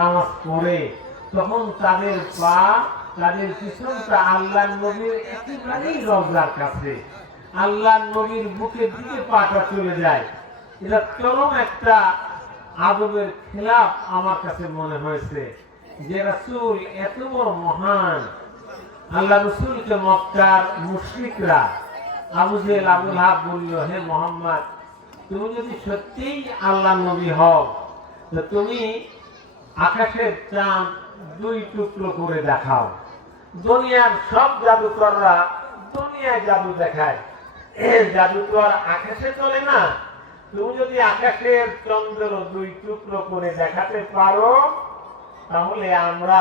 নামাজ পড়ে তখন তাদের পা, তাদের পিছনটা আল্লাহ নবীর একেবারেই রওজার কাছে, আল্লাহ নবীর বুকের দিকে পাটা চলে যায়। এটা চরম একটা আদবের খেলাফ আমার কাছে মনে হয়েছে যে রাসূল এত বড় মহান, আল্লাহ রাসূলকে মক্কার মুশরিকরা আবু জেহেল আবু লাহাব বলল, হে মুহাম্মদ, তুমি যদি সত্যিই আল্লাহ নবী হও তো তুমি আকাশের চাঁদ দুই টুকরো করে দেখাও। দুনিয়ার সব জাদুকররা দুনিয়ায় জাদু দেখায়, জাদু তো আর আকাশে চলে না। তুমি যদি আকাশের চন্দ্র দুই টুকরো করে দেখাতে পারো তাহলে আমরা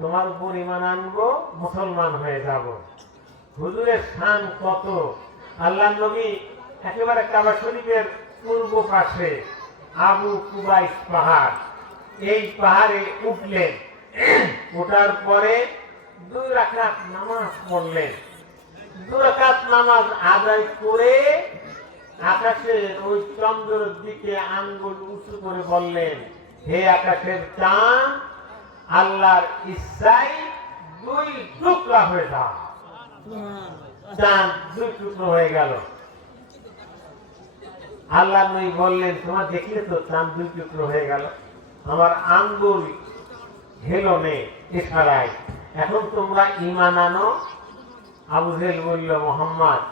তোমার উপর ঈমান আনবো, মুসলমান হয়ে যাব। হুজুরের শান কত! আল্লাহ নবী একেবারে কাবা শরীফের পূর্ব পাশে আবু কুবাইস পাহাড়, এই পাহাড়ে উঠলেন। ওঠার পরে 2 রাকাত নামাজ পড়লেন। 2 রাকাত নামাজ আদায় করে আকাশের ওই চন্দ্রের দিকে আঙ্গুল উঁচু করে বললেন, হে আকাশের চাঁদ, আল্লাহর ইচ্ছায় 2 টুকরা হয়ে যাও। চাঁদ 2 টুকরো হয়ে গেল। আল্লাহ নবী বললেন, তোমার দেখলে তো চাঁদ 2 টুকরো হয়ে গেল, আমার আঙ্গুল হেলনে ইশারায়, এখন তোমরা ঈমান আনো। আবু জেহেল বলল, মুহাম্মদ,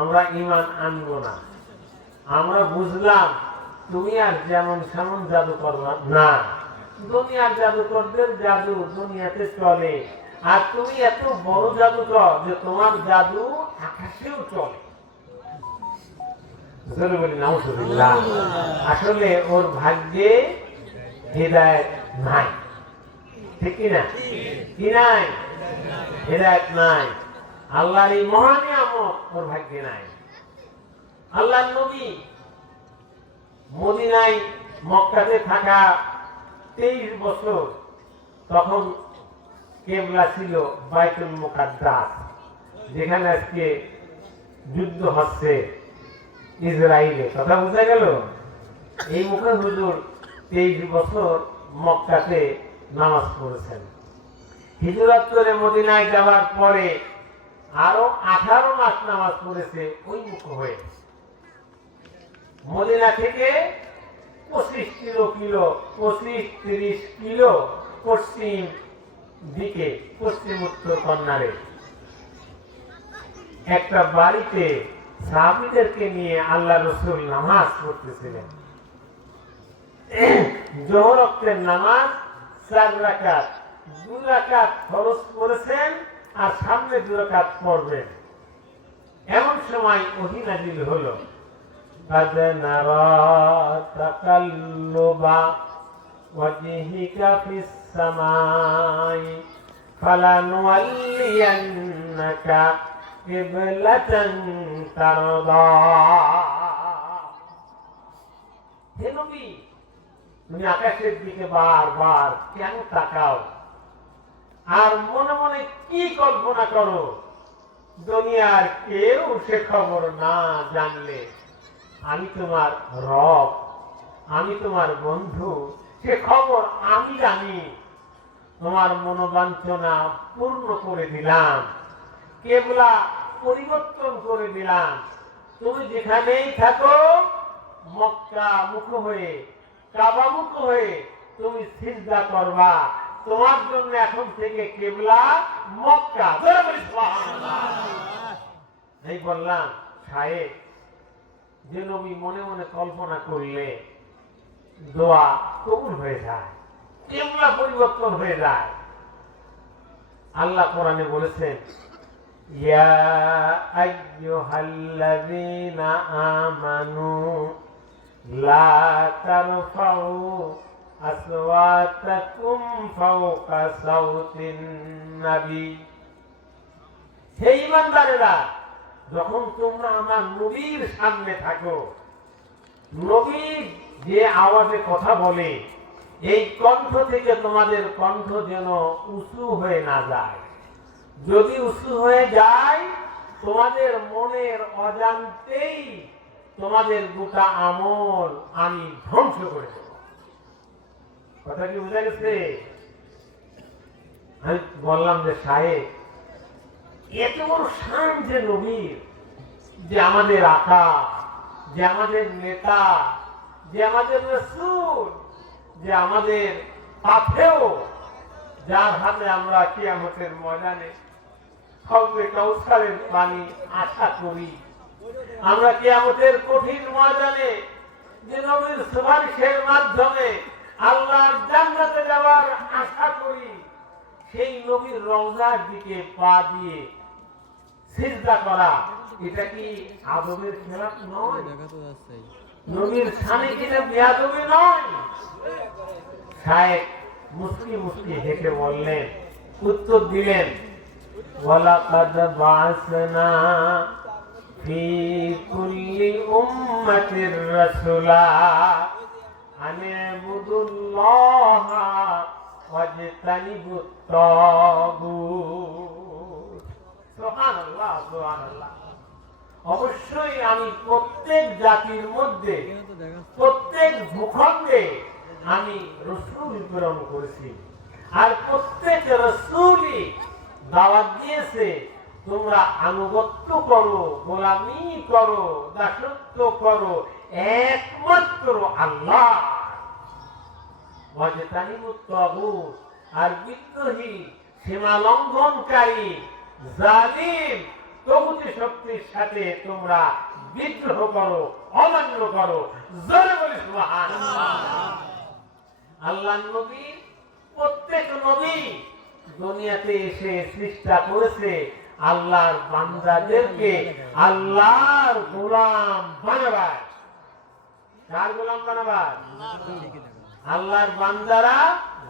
আমরা ঈমান আনবো না, আমরা বুঝলাম তুমি আর যেমন সেমন জাদু করবা না, দুনিয়ার জাদুকরদের জাদু দুনিয়াতে চলে, আর তুমি এত বড় জাদুকর যে তোমার জাদু আকাশেও চলে। আসলে ওর ভাগ্যে হিদায়াত নাই, ঠিক কিনা? কি নাই? হিদায়াত নাই। আল্লাহর এই মহা নিয়ামত ওর ভাগ্যে নাই। আল্লাহর নবী মদিনায় মক্কাতে থাকা 23 বছর, তখন কিবলা ছিল বাইতুল মুকাদ্দাস, যেখানে আজকে যুদ্ধ হচ্ছে ইসরায়েলে। কথা বোঝা গেল? এই মুখে হুজুর 23 বছর মক্কাতে নামাজ পড়েছেন। হিজরত করে মদিনায় যাওয়ার পরে আরো 18 মাস নামাজ পড়েছে ওই মুখ হয়ে। মদিনা থেকে 25-30 কিলো পশ্চিম দিকে, পশ্চিম উত্তর কর্নারে একটা বাড়িতে সাহাবীদেরকে নিয়ে আল্লাহ রাসূল নামাজ পড়তেছিলেন। যোহর ওয়াক্তের নামাজ 4 রাকাত, 2 রাকাত ফরজ করেছেন আর সামনে 2 রাকাত পড়বেন। এমন সময় ওহী নাযিল হলো, قد نرى تقلب وجهك في السماء فلنولينك قبلة ترضاها। হে নবী, তুমি আকাশের দিকে বারবার কেন তাকাও আর মনে মনে কি কল্পনা করো? দুনিয়ার কেউ সে খবর না জানলে আমি তোমার রব, আমি তোমার বন্ধু, সে খবর আমি জানি। তোমার মনোবাঞ্ছনা পূর্ণ করে দিলাম, কিবলা পরিবর্তন করে দিলাম। তুমি যেখানেই থাকো মক্কা মুখ হয়ে, কাবা মুখ হয়ে তুমি সিজদা করবা। তোমার জন্য এখন থেকে কিবলা মক্কা। এই বললাম সাহেব, যে নবী মনে মনে কল্পনা করলে দোয়া কবুল হয়ে যায়, কিবলা পরিবর্তন হয়ে যায়। আল্লাহ কোরআনে বলেছেন, ইয়া আইয়ুহাল্লাযীনা আমানু লা তারফাউ আসওয়াতাকুম ফাওকা সাওতিন নবী। হে ঈমানদারেরা, যখন তোমরা আমার নবীর সামনে থাকো, নবী যে আওয়াজে কথা বলে এই কণ্ঠ থেকে তোমাদের কণ্ঠ যেন উঁচু হয়ে না যায়। যদি উঁচু হয়ে যায় তোমাদের মনের অজান্তেই তোমাদের গোটা আমল আমি ধ্বংস করে দেব। কথা কি বুঝা গেছে? আমি বললাম যে সাহেব, এত বড় শান যে নবীর, যে আমাদের আকা, যে আমাদের নেতা, যে আমাদের রাসূল, যে আমাদের পাথেও, যার হাতে আমরা কিয়ামতের ময়দানে হাউজে কাউসারের পানি আশা করি, আমরা কিয়ামতের কঠিন ময়দানে যে নবীর সুপারিশের মাধ্যমে আল্লাহর জান্নাতে যাওয়ার আশা করি, সেই নবীর রওজার দিকে পা দিয়ে সিজদা করা, এটা কি আদবের খেলাফ নয়? নবীর শানে কি এটা বেয়াদবি নয়? শায়েখ মুস্কি মুস্কি হেসে বললেন, উত্তর দিলেন, ওয়ালাকাদ বা'সনা ফি কুল্লি উম্মাতির রাসূলা আনি'বুদুল্লাহা ওয়াজতানিবুত তাগুত। সুবহানাল্লাহ, সুবহানাল্লাহ। অবশ্যই আমি প্রত্যেক জাতির মধ্যে, প্রত্যেক ভূখণ্ডে আমি রাসূল প্রেরণ করেছি, আর প্রত্যেক রাসূলই দাওয়াত দিয়েছে তোমরা আনুগত্য করো, গোলামি করো, দাসত্ব করো একমাত্র আল্লাহ। ওয়াজতানিবুত তাগুত, আর বিদ্রোহী, সীমা লঙ্ঘনকারী, জালিম তগুতি শক্তির সাথে তোমরা বিদ্রোহ করো, অমান্য করো। জোরে বলি সুবহানাল্লাহ। আল্লাহর নবী, প্রত্যেক নবী দুনিয়াতে এসে চেষ্টা করেছে আল্লাহর বান্দাদেরকে আল্লাহর গোলাম বানাবার। কার গোলাম বানাবার? আল্লাহর বান্দারা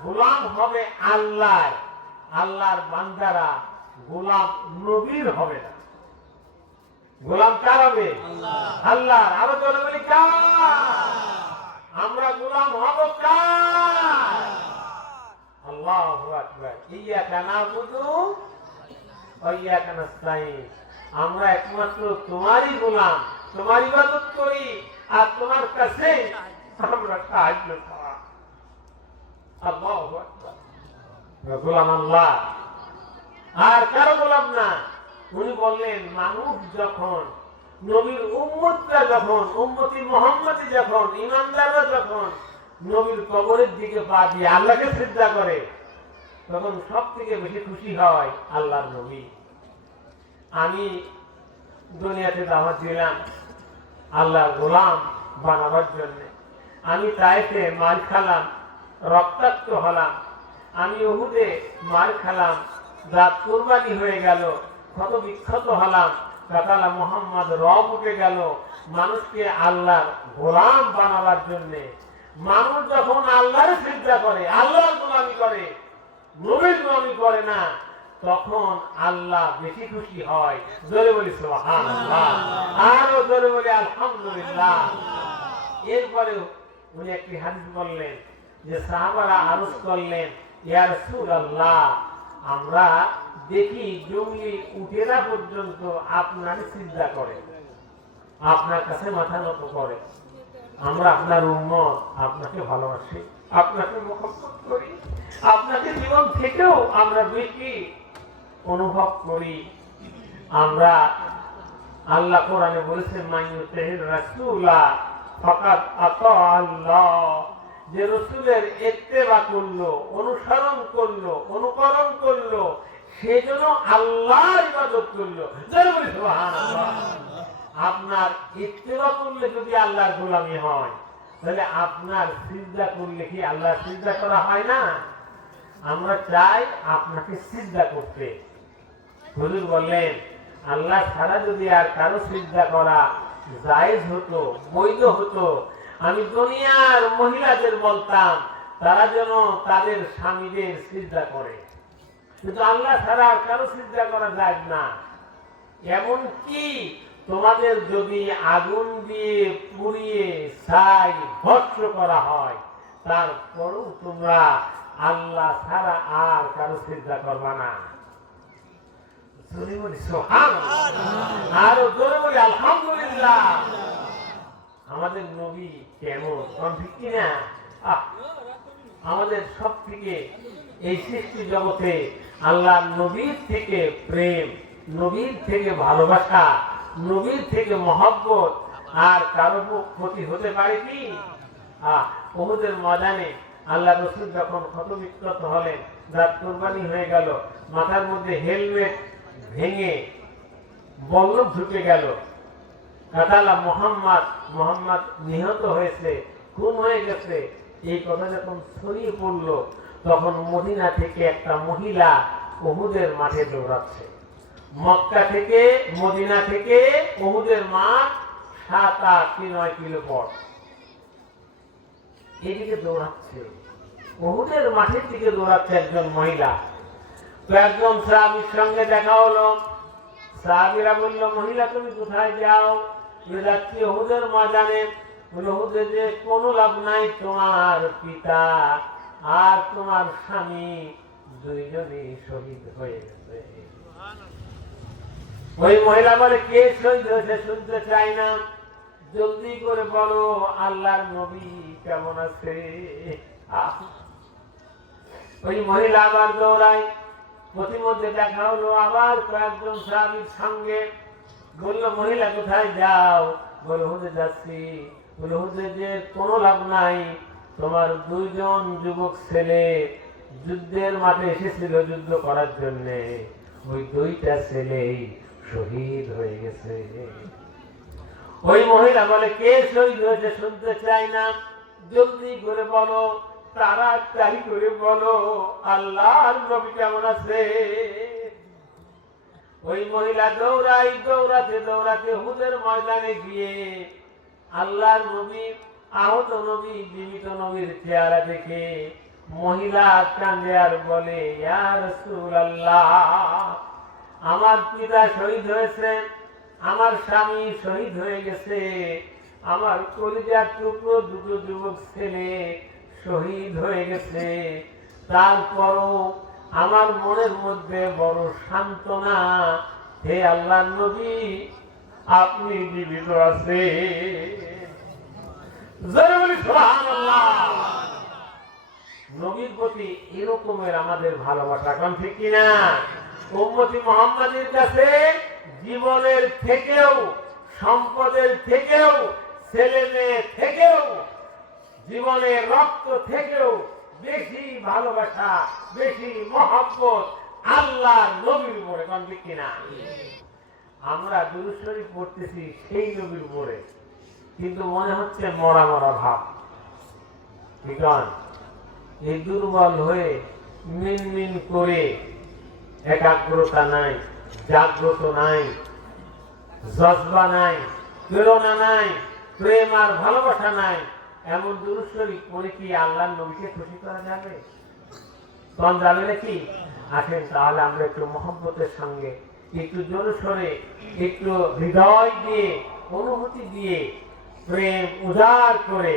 গোলাম হবে আল্লাহর, আল্লাহর বান্দারা গোলাম নবীর হবে না। গোলাম কার হবে? আল্লাহর। আরো জোরে বলি কার? আমরা গোলাম হব কার? আল্লাহু আকবার। ইয়্যাকা না'বুদু ওয়া ইয়্যাকা নাস্তাঈন। আমরা একমাত্র তোমারই গোলাম, তোমার ইবাদত করি, আর তোমার কাছে আমরা সাহায্য চাই। আল্লাহু আকবার। গোলাম আল্লাহ, আর কারো গোলাম না। উনি বললেন, মানুষ যখন, নবীর উম্মতরা যখন, উম্মতি মুহাম্মদী যখন, ঈমানদাররা যখন নবীর কবরের দিকে পা দিয়ে আল্লাহকে সিজদা করে, তখন সব থেকে বেশি খুশি হয় আল্লাহর নবী। আমি দুনিয়াতে দাওয়াত দিলাম আল্লাহর গোলাম বানাবার জন্য। আমি তাইফে মার খালাম, রক্তাক্ত হলাম। আমি উহুদে মার খালাম, দাঁত কুরবানি হয়ে গেল, ক্ষত বিক্ষত হলাম, কাতালা মুহাম্মদ রব উঠে গেল। মানুষকে আল্লাহর গোলাম বানাবার জন্য, মানুষ যখন আল্লাহর সিজদা করে, আল্লাহর গোলামি করে, নবীর গোলামি করে না, তখন আল্লাহ বেশি খুশি হয়। জোরে বলি সুবহানাল্লাহ, আরো জোরে বলি আলহামদুলিল্লাহ। এরপরে উনি একটি হাদিস বললেন যে সাহাবারা আরজ করলেন, ইয়া রাসূলুল্লাহ, আমরা দেখি জঙ্গলি উটেরা পর্যন্ত আপনার সিজদা করে, আপনার কাছে মাথা নত করে। আমরা আপনার উম্মত, আপনাকে ভালোবাসি, আপনাকে মুহাব্বত করি, আপনাকে জীবন থেকেও আমরা বেশি অনুভব করি। আমরা, আল্লাহ কোরআনে বলেছেন, মাইয়ুতির রাসূলা ফাকাদ আতা আল্লাহ, যে রাসূলের ইত্তেবা করলো, অনুসরণ করলো, অনুকরণ করলো, সেজন্য আল্লাহর ইবাদত করলো। জোরে বলি সুবহানাল্লাহ। আপনার ইত্তেবা করলে যদি আল্লাহর গোলামি হয়, তাহলে আপনার সিজদা করলে কি আল্লাহর সিজদা করা হয় না? আমরা চাই আপনাকে সিজদা করতে। হুজুর বললেন, আল্লাহ ছাড়া যদি আর কারো সিজদা করা জায়েজ হতো, বৈধ হতো, আমি দুনিয়ার মহিলাদের বলতাম তারা যেন তাদের স্বামীদের সিজদা করে, কিন্তু আল্লাহ ছাড়া আর কারো সিজদা করা যায় না। এমন কি তোমাদের যদি আগুন দিয়ে পুড়িয়ে ছাই ভস্ম করা হয়, তারপরেও তোমরা আল্লাহ ছাড়া আর কারো সিজদা করবা না। আরো জোরে বলি আলহামদুলিল্লাহ। আমাদের নবী কেমন, ঠিক কিনা? আমাদের সব থেকে এই সৃষ্টি জগতে আল্লাহ নবীর থেকে প্রেম, নবীর থেকে ভালোবাসা, নবীর থেকে মহব্বত আর কারো ক্ষতি হতে পারে কি? উহুদের ময়দানে আল্লাহ রসুল যখন ক্ষতবিক্ষত হলেন, রাত কুরবানি হয়ে গেল, মাথার মধ্যে হেলমেট ভেঙে বল্লম ঢুকে গেল, কাতালা মোহাম্মদ নিহত হয়েছে, খুন হয়ে গেছে, এই কথা যখন ছড়িয়ে পড়লো, তখন মদিনা থেকে একটা মহিলা উহুদের মাঠে দৌড়াচ্ছে। মক্কা থেকে, মদিনা থেকে উহুদের মাঠ 7-8 কি 9 কিলো পর, এদিকে দৌড়াচ্ছে, উহুদের মাঠের দিকে দৌড়াচ্ছে একজন মহিলা। তো একজন সাহাবীর সঙ্গে দেখা হলো। সাহাবীরা বলল, মহিলা তুমি কোথায় যাও? যাচ্ছি উহুদের ময়দানে। উহুদে যে কোনো লাভ নাই, তোমার পিতা আর তোমার স্বামী দুইজনই শহীদ হয়ে গেছে। ওই মহিলা বলে, কে শহীদ হয়েছে শুনতে চাই না, জলদি করে বলো আল্লাহর নবী কেমন আছে। ওই মহিলা আবার দৌড়ায়। প্রতিমধ্যে দেখা হলো আবার কয়েকজন সাহাবীর সঙ্গে। বললো, মহিলা কোথায় যাও? বলে, হুজুর যাচ্ছি। বলে, হুজুর যে কোনো লাভ নাই, তোমার 2 জন যুবক ছেলে যুদ্ধের মাঠে এসেছিল যুদ্ধ করার জন্য, ওই 2টা ছেলেই শহীদ হয়ে গেছে। ওই মহিলা বলে, কে শহীদ হয়েছে শুনতে চাই না, জলদি করে বলো, তাড়াতাড়ি করে বলো আল্লাহর নবী কেমন আছে। ওই মহিলা দৌড়াতে উহুদের ময়দানে গিয়ে আল্লাহর নবী, আহত নবী, জীবিত নবীর চেহারা দেখে মহিলা কাঁদে আর বলে, ইয়া রাসূলুল্লাহ, আমার পিতা শহীদ হয়েছে, আমার স্বামী শহীদ হয়ে গেছে, আমার কলিজার টুকরো 2 যুবক ছেলে শহীদ হয়ে গেছে, তারপরও আমার মনের মধ্যে বড় সান্ত্বনা, হে আল্লাহর নবী আপনি জীবিত আছে। জোরে বলি সুবহানাল্লাহ। নবীর প্রতি এরকমের আমাদের ভালোবাসা, কোন ঠিক কিনা? উম্মতি মুহাম্মাদের কাছে জীবনের থেকেও, সম্পদের থেকেও, ছেলে মেয়ে থেকেও, জীবনের রক্ত থেকেও বেশি ভালোবাসা, বেশি মহব্বত আল্লাহ নবীর উপরে, কোন ঠিক কিনা? আমরা দুরূদ শরীফ পড়তেছি সেই নবীর উপরে, কিন্তু মনে হচ্ছে মরা মরা ভাব। ঠিক আছে, এই দুর্বল হয়ে মিনমিন করে, একাগ্রতা নাই, জাগ্রত নাই, জজবা নাই, প্রেরণা নাই, প্রেম আর ভালোবাসা নাই, এমন দুরূদ শরীফ পড়ে কি আল্লাহর নবীকে খুশি করা যাবে? কোন যাবে নাকি? আসেন তাহলে আমরা একটু মহব্বতের সঙ্গে, একটু জোরে সরে, একটু হৃদয় দিয়ে, অনুভূতি দিয়ে, প্রেম উজাড় করে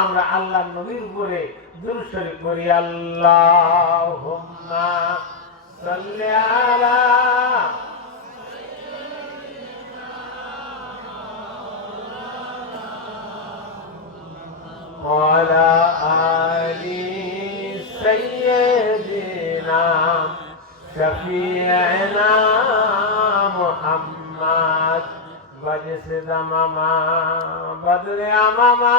আমরা আল্লাহর নবীর উপরে দুরূদ শরীফ পড়ি। আল্লাহুম্মা সাল্লি আলা ওয়ালা আলি সাইয়্যিদিনা শাফিঈনা মুহাম্মদ ওয়াজসিদ আমামা বদরে আমামা,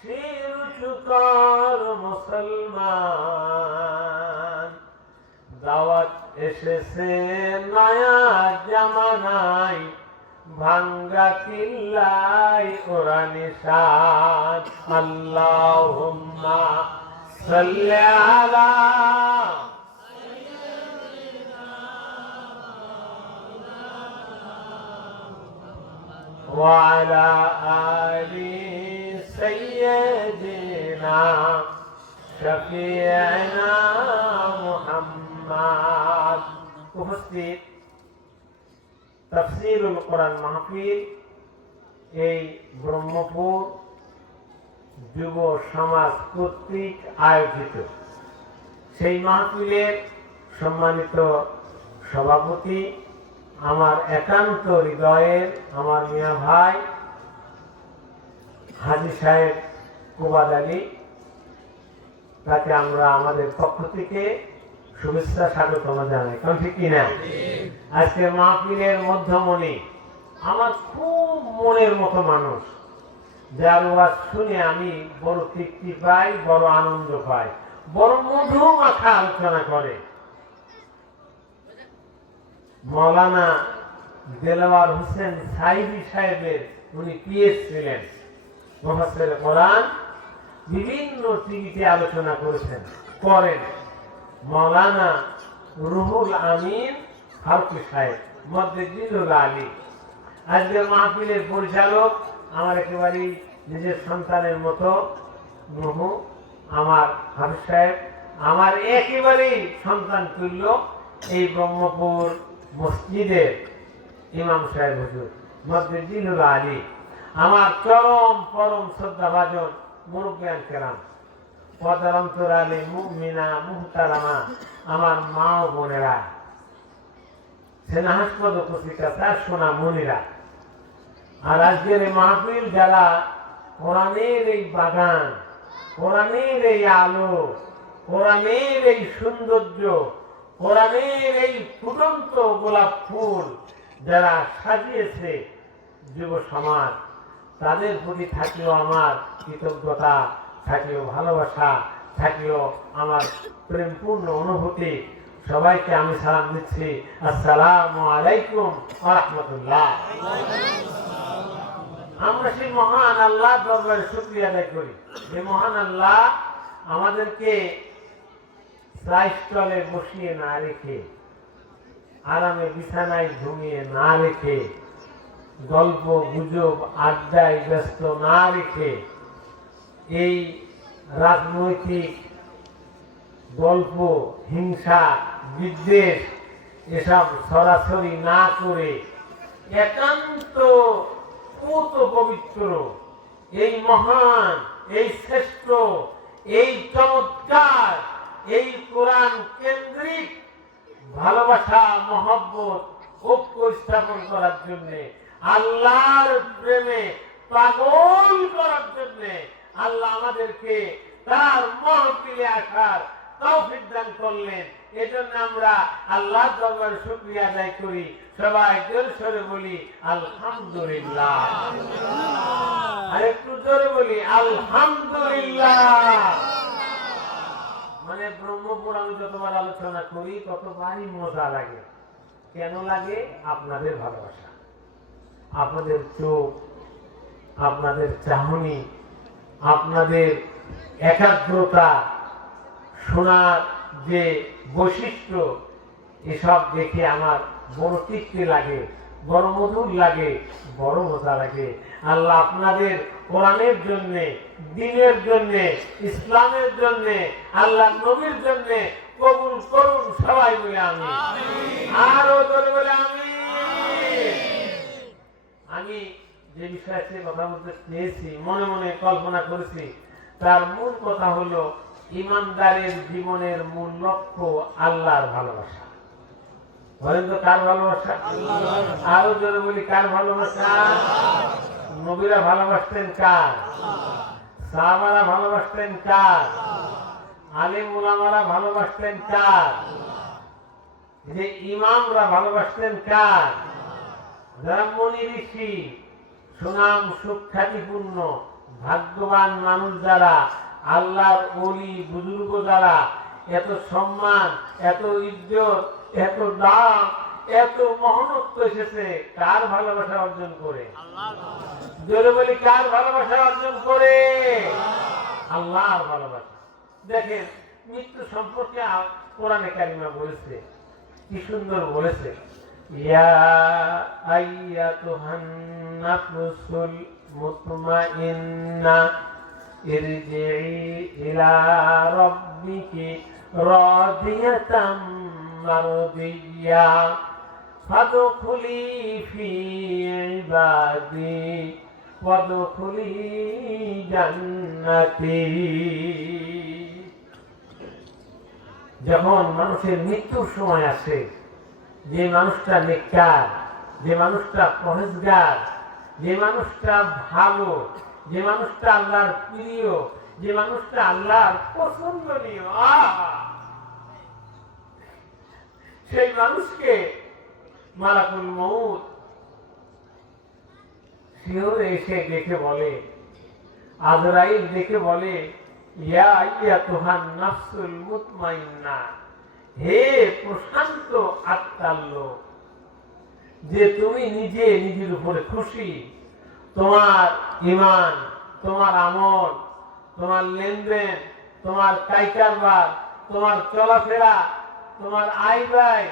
শির চুকর মুসলমান, দাওয়াত এসেছে নয়া জামানায়, ভাঙ্গা কিল্লাই ওরা নিশান। আল্লাহুম্মা সাল্লি আলা ওয়ালা আলি সাইয়্যিদিনা শাফিঈনা মুহাম্মদ। উপস্থিত তাফসীরুল কোরআন মাহফিল এই ব্রহ্মপুর যুব সমাজ কর্তৃক আয়োজিত, সেই মাহফিলের সম্মানিত সভাপতি, আমার একান্ত হৃদয়ের আমার মিয়া ভাই হাজী সাহেব কুবাদ আলী, তাকে আমরা আমাদের পক্ষ থেকে শুভেচ্ছা স্বাগতম জানাই। কারণ ঠিক কিনা? আজকে মাহফিলের মধ্যমণি আমার খুব মনের মতো মানুষ, যার ওয়াজ শুনে আমি বড় তৃপ্তি পাই, বড় আনন্দ পাই, বড় মধু মাখা আলোচনা করে। মৌলানা দেলাওয়ার হোসেন সাইদি সাহেবের উনি পিএস ছিলেন, মুফাসসিরে কোরআন, বিভিন্ন টিভিতে আলোচনা করেন। মৌলানা রুহুল আমিন ফারুকী সাহেব মদ্দেজিলুল আলী, আজকের মাহফিলের পরিচালক আমার একেবারেই নিজের সন্তানের মতো নুহু, আমার হাফিজ সাহেব আমার একেবারেই সন্তান তুল্য, এই ব্রহ্মপুর মসজিদের ইমাম সাহেব হুজুর মদ্দেজিলুল আলী, আমার চরম পরম শ্রদ্ধাভাজন মুরব্বিয়ান কেরাম, পর্দার অন্তরালে মুমিনা মুহতারামা আমার মা ও বোনেরা, সেনা হাসপাতাল পত্রিকা তার সোনা মনিরা, আর আজকের এই মাহফিল যারা কোরআনের এই বাগান, কোরআনের এই আলো, কোরআনের এই সৌন্দর্য, কোরআনের এই ফুটন্ত গোলাপ ফুল যারা সাজিয়েছে যুব সমাজ, তাদের প্রতি থাকিও আমার কৃতজ্ঞতা, থাকিও ভালোবাসা, থাকিও আমার প্রেমপূর্ণ অনুভূতি। সবাইকে আমি সালাম দিচ্ছি, আসসালামু আলাইকুম ওয়া রাহমাতুল্লাহ। আমরা সেই মহান আল্লাহ দরবারে শুকরিয়া আদায় করি, যে মহান আল্লাহ আমাদেরকে চাইস্থলে বসিয়ে না রেখে, আরামে বিছানায় ঘুমিয়ে না রেখে, গল্প গুজব আড্ডায় ব্যস্ত না রেখে, এই রাজনৈতিক গল্প, হিংসা, বিদ্বেষ এসব সরাসরি না করে একান্ত পুত পবিত্র এই মহান, এই শ্রেষ্ঠ, এই চমৎকার, এই কোরআন কেন্দ্রিক ভালোবাসা, মহব্বত, ঐক্য স্থাপন করার জন্য, আল্লাহর প্রেমে পাগল করার জন্য আল্লাহ আমাদেরকে তার মাহফিলে আসার তৌফিক দান করলেন। এজন্য আমরা আল্লাহর দরবারে শুকরিয়া আদায় করি। সবাই জোরে সরে বলি আলহামদুলিল্লাহ, আর একটু জোরে বলি আলহামদুলিল্লাহ। মানে ব্রহ্মপুর আমি যতবার আলোচনা করি ততবারই মজা লাগে। কেন লাগে? আপনাদের ভালোবাসা, আপনাদের চোখ, আপনাদের চাহনি, আপনাদের একাগ্রতা, শোনার যে বৈশিষ্ট্য, এসব দেখে আমার বড় তৃপ্তি লাগে, বড় মধুর লাগে, বড় মজা লাগে। আল্লাহ আপনাদের কোরআনের জন্য, দ্বীনের জন্য, ইসলামের জন্য, আল্লাহ নবীর জন্য কবুল করুন। সবাই বলে আমি, আরো জোরে বলে আমি যে বিষয়ে কথা বলতে চেয়েছি, মনে মনে কল্পনা করেছি, তার মূল কথা হলো ইমানদারের জীবনের মূল লক্ষ্য আল্লাহর ভালোবাসা। বলেন তো কার ভালোবাসা? আরো জোরে বলি কার ভালোবাসা? নবীরা ভালোবাসতেন কার? সাহাবারা ভালোবাসতেন কার? আলিম উলামারা ভালোবাসতেন কার? যে ইমামরা ভালোবাসতেন কার? যারা মুনি ঋষি, সুনাম সুখ্যাতিপূর্ণ ভাগ্যবান মানুষ যারা, আল্লাহর ওলি বুজুর্গ যারা, এত সম্মান, এত ইজ্জত, এত দাম, এত মহনত্ব এসেছে কার ভালোবাসা অর্জন করে? জোরে বলি কার ভালোবাসা অর্জন করে? আল্লাহর ভালোবাসা। দেখেন মৃত্যু সম্পর্কে কোরআনে কারিমা বলেছে, কি সুন্দর বলেছে, ইয়া আইয়াতুহান নাফসুল মুতমাইন্না ইরজিই ইলা রাব্বিকি রাদিয়াতাম মারদিয়া ফাদখুলি ফি ইবাদি ওয়াদখুলি জান্নাতি। যখন মানুষের মৃত্যুর সময় আসে, যে মানুষটা নেককার, যে মানুষটা পরহেজগার, যে মানুষটা ভালো, যে মানুষটা আল্লাহর প্রিয়, যে মানুষটা আল্লাহর পছন্দনীয়, সেই মানুষকে মালাকুল মউত শিহরে এসে দেখে বলে, আজরাইল দেখে বলে, ইয়া আইয়াতুহান নাফসুল মুতমাইন্না, হে প্রশান্ত আত্মার লোক, যে তুমি নিজে নিজের উপরে খুশি, তোমার ঈমান, তোমার আমল, তোমার লেনদেন, তোমার কাইকারবার, তোমার চলাফেরা, তোমার আয় ব্যয়,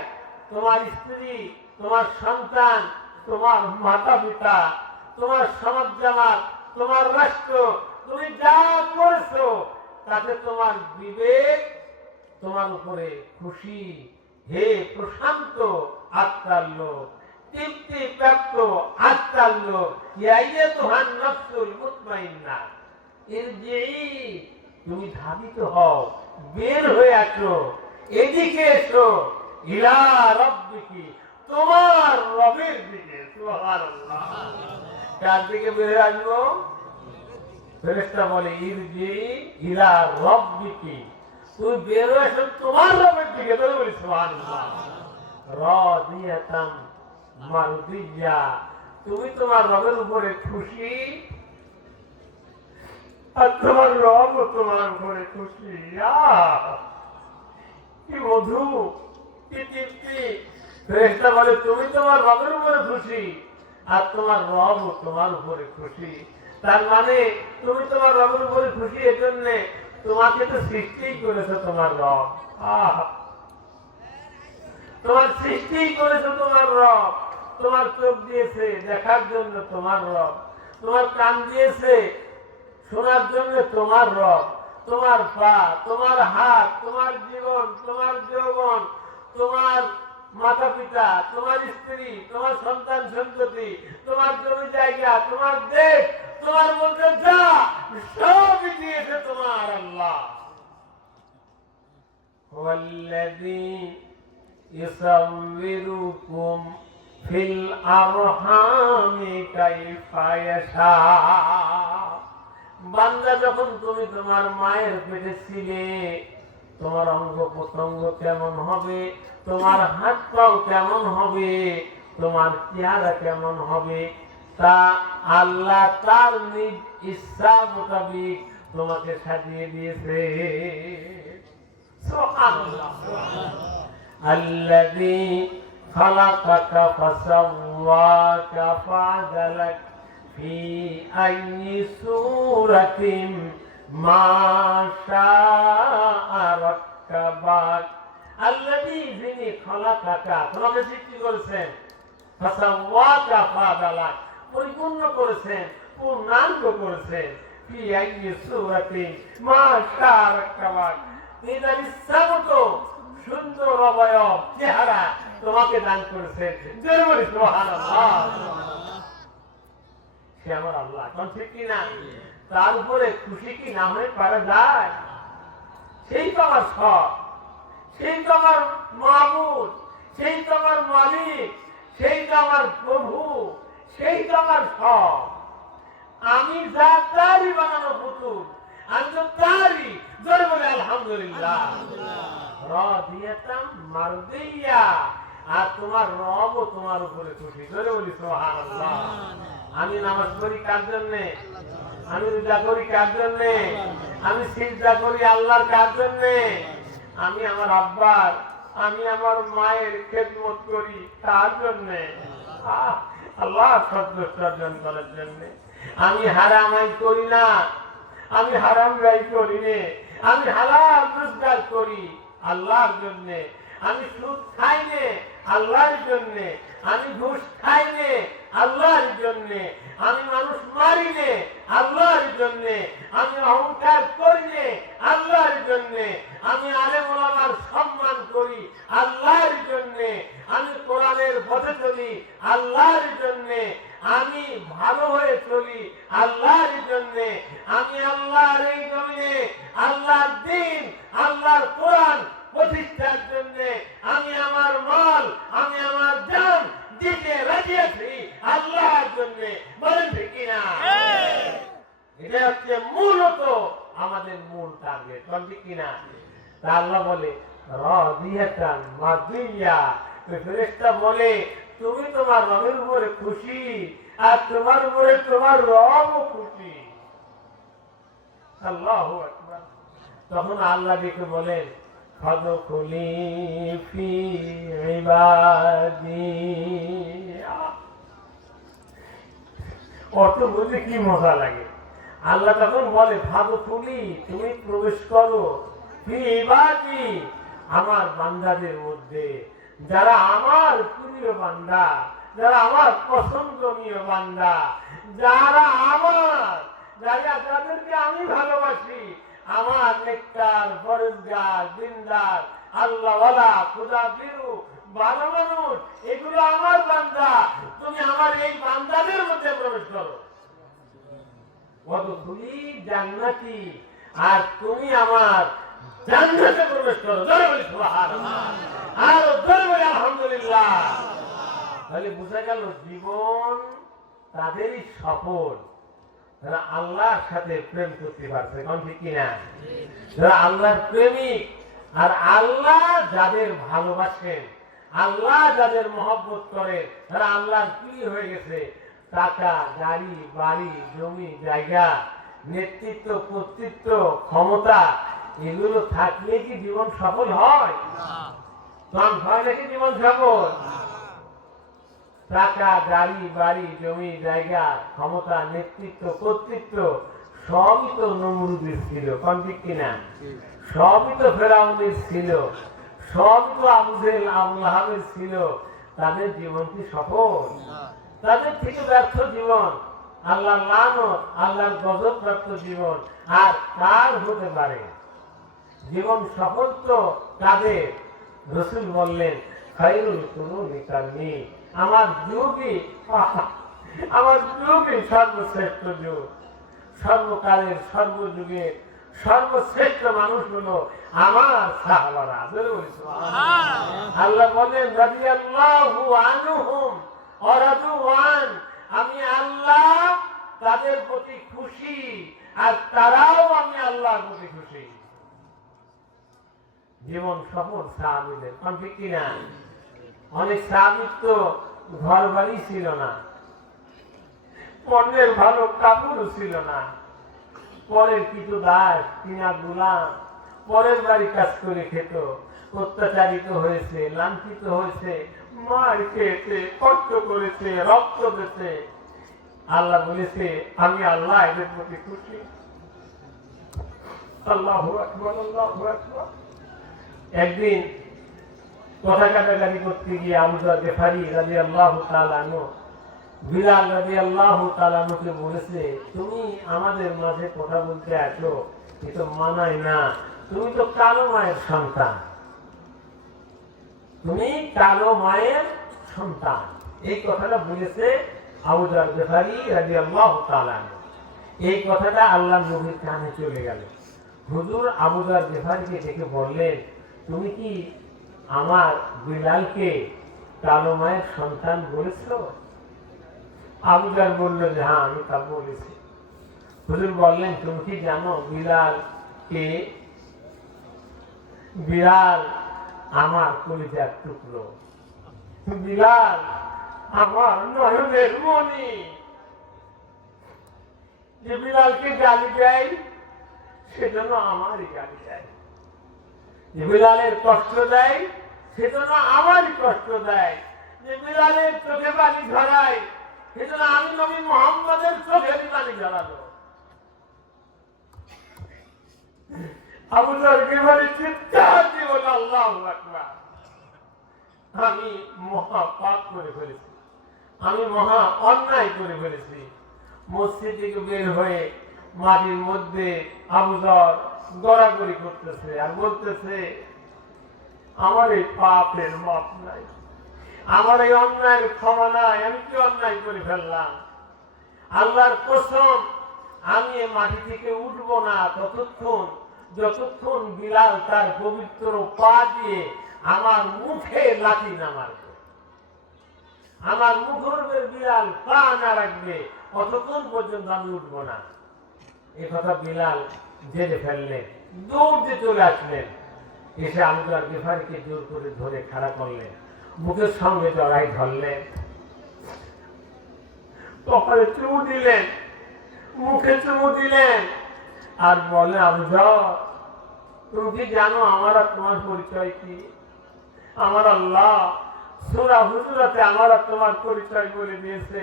তোমার স্ত্রী, তোমার সন্তান, তোমার মাতা পিতা, তোমার সমাজ জামাত, তোমার রাষ্ট্র, তুমি যা করছো তাতে তোমার বিবেক তোমার উপরে খুশি। হে প্রশান্ত আত্মার লোক, তৃপ্তি প্রাপ্ত আত্মার লোক, ইয়া আইয়াতুহান নাফসুল মুতমাইন্না, ইরজিই, তুমি ধাবিত হও, বের হয়ে আসো, এদিকে এসো, ইলা রাব্বিকি, তোমার রবের দিকে। সুবহানাল্লাহ। কার দিকে বের হয়ে আসবো? ফেরেশতা বলে, ইরজি ইলা রাব্বিকি, তুমি বের হয়ে আসো তোমার রবের দিকে। বলে বলি সুবহানাল্লাহ। রাদিয়াতাম মারদিয়া, তুমি তোমার রবের উপরে খুশি, আর তোমার রব তোমার উপরে খুশি। কি মধু, কি তৃপ্তি। ফেরেশতা বলে, তুমি তোমার রবের উপরে খুশি, আর তোমার রব তোমার উপরে খুশি। তার মানে তুমি তোমার রবের উপরে খুশি, এজন্য তোমাকে তো সৃষ্টিই করেছে তোমার রব। তোমার সৃষ্টিই করেছে তোমার রব। তোমার চোখ দিয়েছে দেখার জন্য তোমার রব, তোমার কান দিয়েছে শোনার জন্য তোমার রব, তোমার পা, তোমার হাত, তোমার জীবন, তোমার যৌবন, তোমার মাতা পিতা, তোমার স্ত্রী, তোমার সন্তান সন্ততি, তোমার জমি জায়গা, তোমার দেশ, তোমার বলতে যা সবই দিয়েছে তোমার আল্লাহ। ওয়াল্লাযী ইউসাউবিরুকুম ফিল আরহামি কাইফা ইয়াশা, বান্দা যখন তুমি তোমার মায়ের পেটে ছিলে, তোমার অঙ্গ প্রত্যঙ্গ কেমন হবে, তোমার হাত পাও কেমন হবে, তোমার চেহারা কেমন হবে, তা আল্লাহ তার নিজ ইচ্ছা মোতাবিক তোমাকে সাজিয়ে দিয়েছে। সুবহানাল্লাহ। আল্লাযী খালাকাকা ফাসাওয়াকা ফাআদালাক ফি আইয়ি সূরাতিন মা শাআ রাক্কাবাক, আল্লাযী, যিনি খালাকাকা, তোমাকে সৃষ্টি করেছেন, ফাসাওয়াকা ফাআদালাক, পরিপূর্ণ করেছেন, পূর্ণাঙ্গ করেছেন, ফি আইয়ি সূরাতিন মা শাআ রাক্কাবাক, নিজের ইচ্ছা মতো সুন্দর অবয়ব চেহারা তোমাকে দান করেছেন। জোরে বলি সুবহানাল্লাহ। সে আমার আল্লাহ, কোন ঠিক কিনা? তার উপরে খুশি কি না হয়ে পারা যায়? সেই তো আমার সব, সেই তো আমার মাবুদ, সেই তো আমার মালিক, সেই তো আমার প্রভু, সেই তো আমার সব। আমি যা তারই বানানো পুতুল, আমি তো তারই। জোরে বলে আলহামদুলিল্লাহ। রাদিয়াতাম মারদিয়া, আর তোমার রব তোমার উপরে খুশি। জোরে বলি সুবহানাল্লাহ। আমি নামাজ পড়ি কার জন্য? আমি রোজা করি কার জন্য? আমি সিজদা করি আল্লাহর কার জন্য? আমি আমার আব্বার, আমি আমার মায়ের খেদমত করি কার জন্য? আল্লাহ সন্তুষ্ট অর্জন করার জন্য। আমি হারাম আয় করি না, আমি হারাম ব্যয় করি নে, আমি হালাল রোজগার করি আল্লাহর জন্য। আমি সুদ খাই নে আল্লাহর জন্য, আমি ঘুষ খাই নে আল্লাহর জন্য, আমি মানুষ মারি নে আল্লাহর জন্য, আমি অহংকার করি নে আল্লাহর জন্য, আমি আলেম ওলামার সম্মান করি আল্লাহর জন্য, আমি কোরআনের পথে চলি আল্লাহর জন্য, আমি ভালো হয়ে চলি আল্লাহর জন্য, আমি আল্লাহর এই জমিনে আল্লাহর দ্বীন, আল্লাহর কোরআন প্রতিষ্ঠার জন্য আমি আমার মাল, আমি আমার জান দিতে রাজি আছি আল্লাহর জন্য। বলেন ঠিক কিনা? এটা হচ্ছে মূলত আমাদের ঠিক কিনা? তা আল্লাহ বলে রাদিয়াতান মারদিয়া, ওই ফেরেশতা বলে তুমি তোমার রবের উপরে খুশি আর তোমার উপরে তোমার রবও খুশি। আল্লাহু আকবার। তখন আল্লাহ ডেকে বলেন ফাদখুলি ফি ইবাদি। অর্থ বুঝে কি মজা লাগে। আল্লাহ তখন বলে ফাদখুলি, তুমি প্রবেশ করো ফি ইবাদি, আমার বান্দাদের মধ্যে, যারা আমার প্রিয় বান্দা, যারা আমার পছন্দনীয় বান্দা, যারা আমার, যাদেরকে আমি ভালোবাসি, আমার নেককার, ফরজগার, দিনদার, আল্লাহওয়ালা, খোদা ভীরু, ভালো মানুষ, এগুলো আমার বান্দা। তুমি আমার এই বান্দাদের মধ্যে প্রবেশ করো। ওয়াদখুলি জান্নাতি, আর তুমি আমার জান্নাতে প্রবেশ করো। জোরে বলি সুবহানাল্লাহ, আর জোরে বলি আলহামদুলিল্লাহ। তাহলে বোঝা গেল জীবন তাদেরই সফল যারা আল্লাহর সাথে প্রেম করতে পারছে। কোন ঠিক কিনা? যারা আল্লাহর প্রেমিক, আর আল্লাহ যাদের ভালোবাসেন, আল্লাহ যাদের মহব্বত করে, তারা আল্লাহর প্রিয় হয়ে গেছে। টাকা, গাড়ি, বাড়ি, জমি, জায়গা, নেতৃত্ব, কর্তৃত্ব, ক্ষমতা, এগুলো থাকলে কি জীবন সফল হয়? ধন হয় নাকি জীবন সফল? টাকা, গাড়ি, বাড়ি, জমি, জায়গা, ক্ষমতা, নেতৃত্ব, কর্তৃত্ব সবই তো নমরুদের ছিল। কোন ঠিক কিনা? সবই তো ফেরাউনের ছিল, সবই তো আবু জেহেল, আবু লাহাবের ছিল। তাদের জীবন কি সফল? তাদের থেকে ব্যর্থ জীবন, আল্লাহর লানত, আল্লাহর গজব প্রাপ্ত জীবন আর কার হতে পারে? জীবন সফল তো তাদের। রাসূল বললেন খায়রুল কুরুনি কারনি, আমার যুগই সর্বশ্রেষ্ঠ যুগ। সর্বকালের, সর্বযুগের সর্বশ্রেষ্ঠ মানুষ হলো আমার সাহাবারা। আল্লাহ বলেন রাদিয়াল্লাহু আনহুম ওয়া রাদু আন, আমি আল্লাহ তাদের প্রতি খুশি আর তারাও আমি আল্লাহর প্রতি খুশি। জীবন সফল সাহাবীদের। কোন ঠিক কিনা? অনেক সাহাবীর তো ঘর বাড়ি ছিল না, পণ্যের ভালো কাপড়ও ছিল না, পরের কিছু দাস, কিনা গোলাম, পরের বাড়ি কাজ করে খেত, অত্যাচারিত হয়েছে, লাঞ্ছিত হয়েছে, মার খেয়েছে, কষ্ট করেছে, রক্ত দিয়েছে। আল্লাহ বলেছে আমি আল্লাহ এদের প্রতি খুশি। আল্লাহু আকবার, আল্লাহু আকবার। একদিন কথা কাটাকাটি করতে গিয়ে আবু যর গিফারি রাদিয়াল্লাহু তাআলা আনহু বিলাল রাদিয়াল্লাহু তাআলা আনহুকে বলেছে তুমি আমাদের মাঝে কথা বলতে আসো, এ তো মানায় না, তুমি তো কালো মায়ের সন্তান, তুমি কালো মায়ের সন্তান। এই কথাটা বলেছে আবু যর গিফারি রাদিয়াল্লাহু তাআলা আনহু। এই কথাটা আল্লাহর নবীর কানে চলে গেল। হুজুর আবু যর গিফারিকে ডেকে বললেন তুমি কি আমার বিলালকে কালো মায়ের সন্তান বলেছ? আবু যর বলল যে হ্যাঁ আমি তা বলেছি। হুজুর বললেন তুমি কি জানো বিলাল কে? বিলাল আমার কলিজার টুকরো, বিলাল আমার নয়নের মণি। যে বিলালকে গালি দেয় সেজন্য আমারই গালি দেয়, যে বিলালের কষ্ট দেয় সেজন্য আমারই কষ্ট দেয়, যে বিলালের চোখে পানি ঝরায় সেজন্য আমি নবী মুহাম্মদের চোখে পানি ঝরাবো। আবু যর গিফারি চিৎকার দিয়ে বলল আল্লাহু আকবার, আমি মহা পাপ করে ফেলেছি, আমি মহা অন্যায় করে ফেলেছি। মসজিদ থেকে বের হয়ে মাটির মধ্যে আবু যর গড়াগড়ি করতেছে আর বলতেছে আমার এই পাপের মাপ নাই, আমার এই অন্যায়ের ক্ষমা নাই, আমি কি অন্যায় করে ফেললাম। আল্লাহর কসম আমি এই মাটি থেকে উঠবো না যতক্ষণ বিলাল তার পবিত্র পা দিয়ে আমার মুখে লাথি না মারবে, আমার মুখের উপর বিলাল পা না রাখবে, ততক্ষণ পর্যন্ত আমি উঠবো না। এ কথা বিলাল জেনে ফেললেন। দৌড় দিয়ে চলে আসলেন, এসে আবু যর গিফারীকে জোর করে ধরে খাড়া করলেন, বুকের সঙ্গে জড়াই ধরলেন, কপালে চুমু দিলেন, মুখে চুমু দিলেন, আর বলে আবু যর, তুমি কি জানো আমার আর তোমার পরিচয় কি? আমার আল্লাহ সূরা হুজুরাতে আমার আর তোমার পরিচয় বলে দিয়েছে,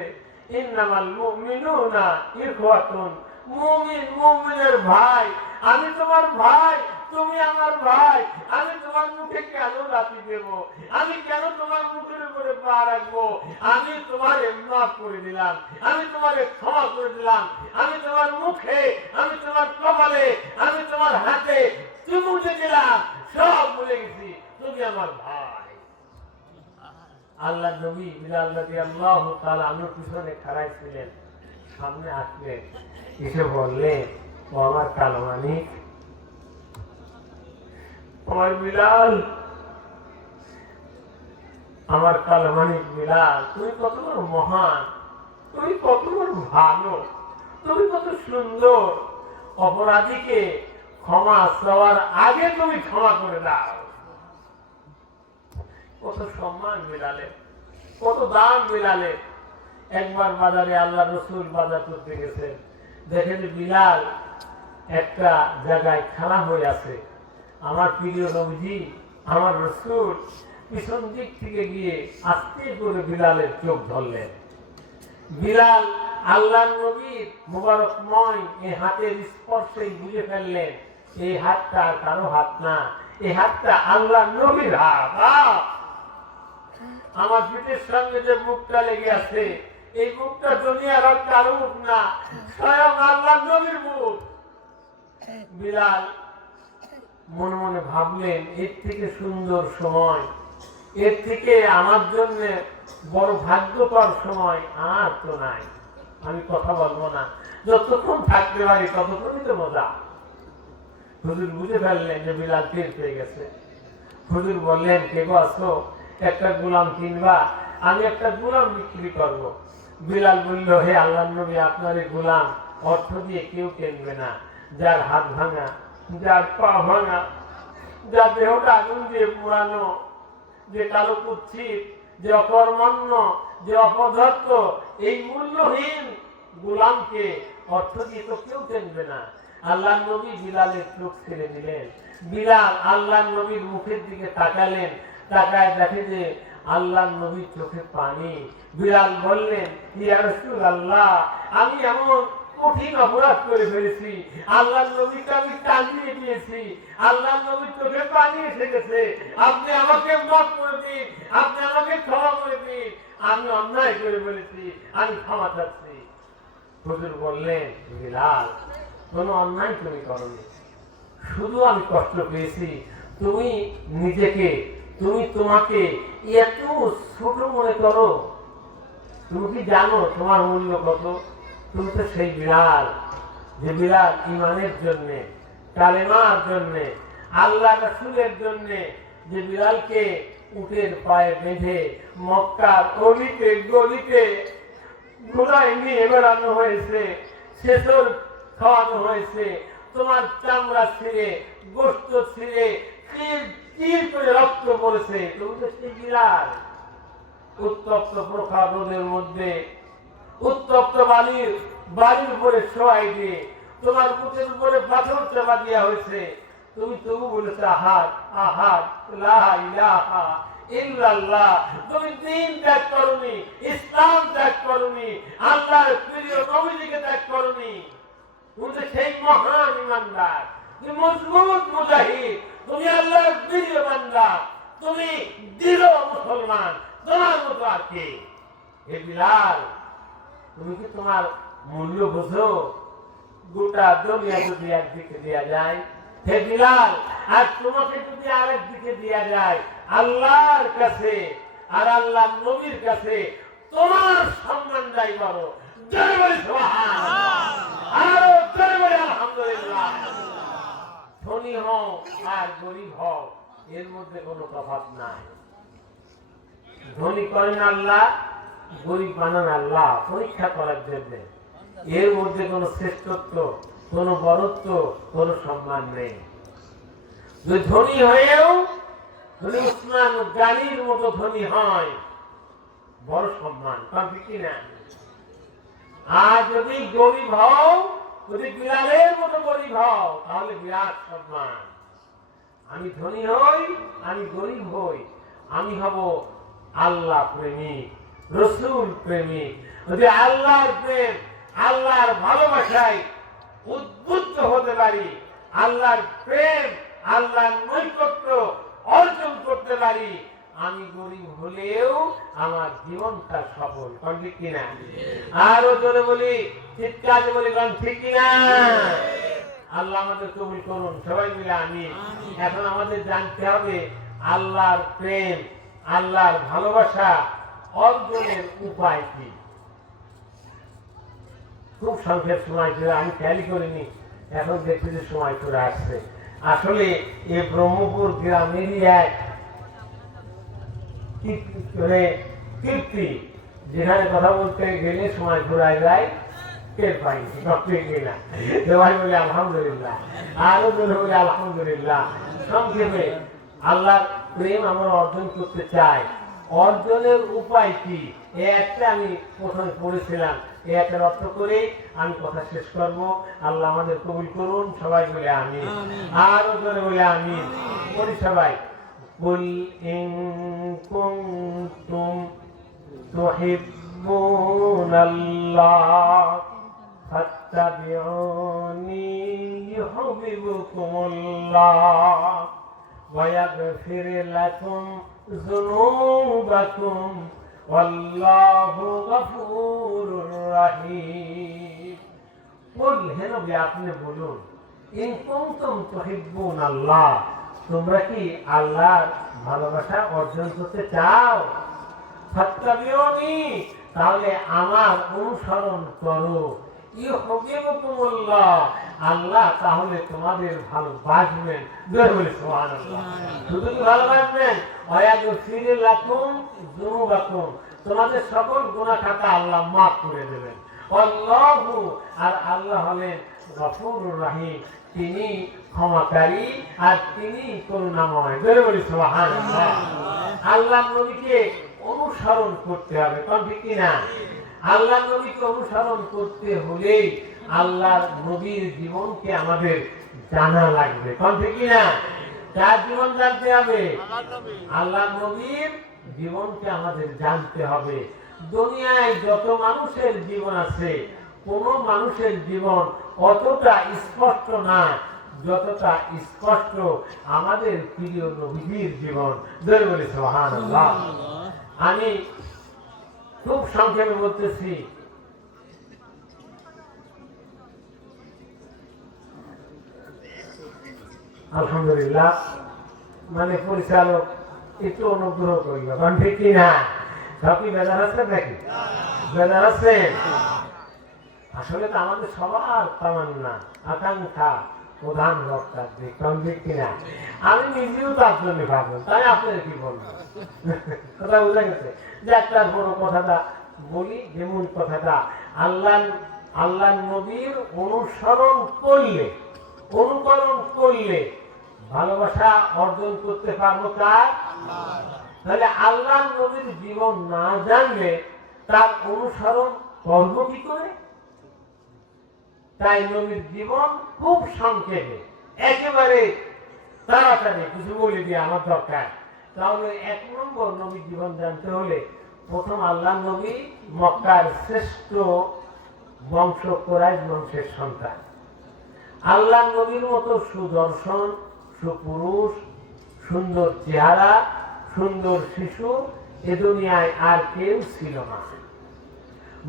ইন্নামাল মুমিনুনা ইখওয়াতুন, মুমিন মুমিনের ভাই। আমি তোমার ভাই, তুমি আমার ভাই। আমি তোমার মুখে কেন লাথি দেব? আমি কেন তোমার মুখের উপরে পা রাখবো? আমি তোমার মাফ করে দিলাম, আমি তোমারে ক্ষমা করে দিলাম, আমি তোমার মুখে, আমি তোমার কপালে, আমি তোমার হাতে চুমু দিয়ে দিলাম, সব ভুলে গেছি, তুমি আমার ভাই। আল্লাহ নবী বিলাল রাদিয়াল্লাহু তাআলা আনহুর পিছনে খাড়াই ছিলেন, সামনে আসলেন, এসে বললেন, ও আমার কালমানিক, আমার বিলাল, আমার কালমানিক বিলাল, তুমি কত বড় মহান, তুমি কত বড় ভালো, তুমি কত সুন্দর। অপরাধীকে ক্ষমা চাওয়ার আগে তুমি ক্ষমা করে দাও। কত সম্মান বিলালে, কত দাম বিলালে। একবার বাজারে আল্লাহ রসুল বাজার করতে গেছেন, দেখেন বিলাল একটা জায়গায় খাড়া হয়ে আছে। আমার প্রিয় নবীজি, আমার রসুল পিছন দিক থেকে গিয়ে আস্তে করে বিলালের চোখ ধরলেন। বিলাল আল্লাহ নবীর মুবারকময় এই হাতের স্পর্শেই বুঝে ফেললেন, এই হাতটা কারো হাত না, এই হাতটা আল্লাহ নবীর হাত। আমার পিঠের সঙ্গে যে মুখটা লেগে আছে, এই মুখটা দুনিয়ার আর কারো মুখ না, স্বয়ং আল্লাহ নবীর মুখ। বিলাল মনে মনে ভাবলেন, এর থেকে সুন্দর সময়, এর থেকে আমার জন্য বড় ভাগ্যকর সময় আর তো নাই। আমি কথা বলবো না, যতক্ষণ থাকতে পারি ততক্ষণই তো মজা। হুজুর বুঝে ফেললেন যে বিলাল টের পেয়ে গেছে। হুজুর বললেন, কে গো আছো, একটা গোলাম কিনবা? আমি একটা গোলাম বিক্রি করব। বিলাল বলল, হে আল্লাহর নবী, আপনার এই গোলাম অর্থ দিয়ে কেউ কিনবে না। যার হাত ভাঙা, যার পা ভাঙা, যার দেহটা আগুন দিয়ে পুরানো, যে কালো কুচ্ছিত, যে অকর্মণ্য, যে অপদার্থ, এই মূল্যহীন গোলামকে অর্থ দিয়ে তো কেউ কিনবে না। আল্লাহ নবী বিলালের চোখ ছেড়ে দিলেন। বিলাল আল্লাহ নবীর মুখের দিকে তাকালেন, তাকায় দেখে যে আল্লাহ নবীর চোখে পানি। বিলাল বললেন, ইয়া রাসূলুল্লাহ, আমি এমন কঠিন অপরাধ করে ফেলেছি, আল্লাহ নবীকে আমি কাঁদিয়ে দিয়েছি, আল্লাহ নবীর চোখে পানি এসে গেছে, আপনি আমাকে মাফ করে দিন, আপনি আমাকে ক্ষমা করে দিন, আমি অন্যায় করে ফেলেছি, আমি ক্ষমা চাচ্ছি। হুজুর বললেন, বিলাল, কোনো অন্যায় তুমি করনি, শুধু আমি কষ্ট পেয়েছি। তুমি নিজেকে, তুমি তোমাকে এত ছোট মনে করো। তুমি কি জানো তোমার মূল্য কত? তুমি তো সেই বিলাল, যে বিলাল ইমানের জন্য, কালেমার জন্য, আল্লাহ রাসূলের জন্য, যে বিলালকে উটের পায়ে বেঁধে মক্কার অলিতে গলিতে ঘোড়ায় নিয়ে বেড়ানো হয়েছে, শেষর খাওয়ানো হয়েছে, তোমার চামড়া ছিঁড়ে, গোশত ছিঁড়ে, তীর করে রক্ত পড়েছে। তুমি তো সেই বিলাল। উত্তপ্ত প্রখর রোদের মধ্যে, উত্তপ্ত বাড়ির উপরে শোয়াই দিয়ে, তোমার বুকের উপরে পাথর চাপা দেওয়া হয়েছে, তুমি তবু বলেছো আহাদ আহাদ লা ইলাহা ইল্লাল্লাহ। তুমি দ্বীন ত্যাগ করনি, ইসলাম ত্যাগ করনি, আল্লাহর প্রিয় নবীজিকে ত্যাগ করনি। তুমি তো সেই মহান ইমানদার, তুমি মজবুত মুজাহিদ, তুমি আল্লাহর প্রিয় বান্দা, তুমি দৃঢ় মুসলমান। তোমার মতো আর কে? হে বিলাল, তুমি কি তোমার মূল্য বোঝো? গোটা দুনিয়া যদি একদিকে দেওয়া যায়, হে বিলাল, আর তোমাকে যদি আরেক দিকে দেওয়া যায় আল্লাহর কাছে আর আল্লাহ নবীর কাছে, তোমার সম্মানটাই বড়। জয় বলে সুবহানাল্লাহ, আরো জয় বলে আলহামদুলিল্লাহ। ধনী হও আর গরিব হও, এর মধ্যে কোনো তফাৎ নাই। ধনী করেন আল্লাহ, গরিব বানান আল্লাহ, পরীক্ষা করার জন্য। এর মধ্যে কোনো শ্রেষ্ঠত্ব, কোনো বড়ত্ব, কোনো সম্মান নেই। ধনী হয়েও যদি উসমান গালির মতো ধনী হয়, বড় সম্মান, ঠিক কিনা? আর যদি গরিব হও, যদি বিলালের মতো গরিব হও, তাহলে বিরাট সম্মান। আমি ধনী হই, আমি গরিব হই, আমি হব আল্লাহ প্রেমিক, রসুল প্রেমিক। যদি আল্লাহর প্রেম, আল্লাহর ভালোবাসায় উদ্বুদ্ধ হতে পারি, আল্লাহর প্রেম, আল্লাহর নৈকট্য অর্জন করতে পারি, আমি গরিব হলেও আমার জীবনটা সফল, ঠিক কিনা? আরো জোরে বলি, চিৎকার বলি, ঠিক কিনা? আল্লাহ আমাদের কবুল করুন, সবাই মিলে আমিন। এখন আমাদের জানতে হবে আল্লাহর প্রেম, আল্লাহর ভালোবাসা অর্জনের উপায় কি। খুব সংক্ষেপ সময় ছিল, আমি খেয়ালই করিনি, এখন দেখছি যে সময় চলে আসছে। আসলে এই ব্রহ্মপুর গ্রামেরই এক কীর্তি, যেখানে কথা বলতে গেলে সময় ঘুরায় যায়, টের পাইনি, কিনা? সবাই বলে আলহামদুলিল্লাহ, আরো বলে আলহামদুলিল্লাহ। সংক্ষেপে আল্লাহর প্রেম আমরা অর্জন করতে চাই, অর্জনের উপায় কি? একটা আমি প্রথমে পড়েছিলাম, এটার অর্থ করে আমি কথা শেষ করব। আল্লাহ আমাদের কবুল করুন, সবাই বলে আমিন, আরো জোরে বলে আমিন। বলি সবাই, কুল ইন কুনতুম তুহিব্বুনাল্লাহ ফাত্তাবিউনি ইউহিব্বুকুমুল্লাহ ওয়া ইয়াগফির লাকুম যুনুবাকুম ওয়াল্লাহু গফুরুর রহিম। বল, হে নবী আপনি বলুন, ইন কুনতুম তুহিব্বুনাল্লাহ, তোমরা কি আল্লাহর ভালোবাসা অর্জন করতে চাও? ফাত্তাবিউনি, তাহলে আমার অনুসরণ করো। ইউহিব্বুকুমুল্লাহ, আল্লাহ তাহলে তোমাদের ভালোবাসবেন। সুবহানাল্লাহ, শুধু ভালোবাসবেন, ওয়া ইয়াগফির লাকুম যুনুবাকুম, তোমাদের সকল গুনাহ খাতা আল্লাহ মাফ করে দেবেন। আল্লাহু, আর আল্লাহ হলেন গফুরুর রহিম, তিনি ক্ষমাকারী আর তিনি করুণাময়। বলি সুবহানাল্লাহ। আল্লাহ নবীকে অনুসরণ করতে হবে, ঠিক কিনা? আল্লাহ নবীকে অনুসরণ করতে হলে আল্লাহর নবীর জীবনকে আমাদের জানা লাগবে, ঠিক কিনা? তার জীবন জানতে হবে, আল্লাহ নবীর জীবনকে আমাদের জানতে হবে। দুনিয়ায় যত মানুষের জীবন আছে, কোন মানুষের জীবন অতটা স্পষ্ট না যতটা স্পষ্ট আমাদের প্রিয় নবীর জীবন। বলি সুবহানাল্লাহ। আমি খুব সংক্ষেপে বলতেছি, আলহামদুলিল্লাহ, মানে পরিচালক একটু অনুগ্রহ করিল, ঠিক কিনা? সবই বেজার আছে নাকি? বেজার আছে? আসলে তো আমাদের সবার তামান্না, আকাঙ্ক্ষা প্রধান বক্তার দিক, ঠিক কিনা? আমি নিজেও তার জন্য ভাবলাম, তাই আপনার কি বলবো, কথা বোঝা গেছে? যে একটা বড় কথাটা বলি, যেমন কথাটা আল্লাহ নবীর অনুসরণ করলে, অনুকরণ করলে ভালোবাসা অর্জন করতে পারবো কার? তাহলে আল্লাহ নবীর জীবন না জানলে তার অনুসরণ করবো কি করে? তাই নবীর জীবন খুব সংক্ষেপে, একেবারে তাড়াতাড়ি কিছু বলে দিয়ে আমার দরকার। তাহলে 1 নম্বর নবীর জীবন জানতে হলে প্রথম আল্লাহ নবী মক্কার শ্রেষ্ঠ বংশ, কুরাইশ বংশের সন্তান। আল্লাহ নবীর মতো সুদর্শন, সুপুরুষ, সুন্দর চেহারা, সুন্দর শিশু এ দুনিয়ায় আর কেউ ছিল না।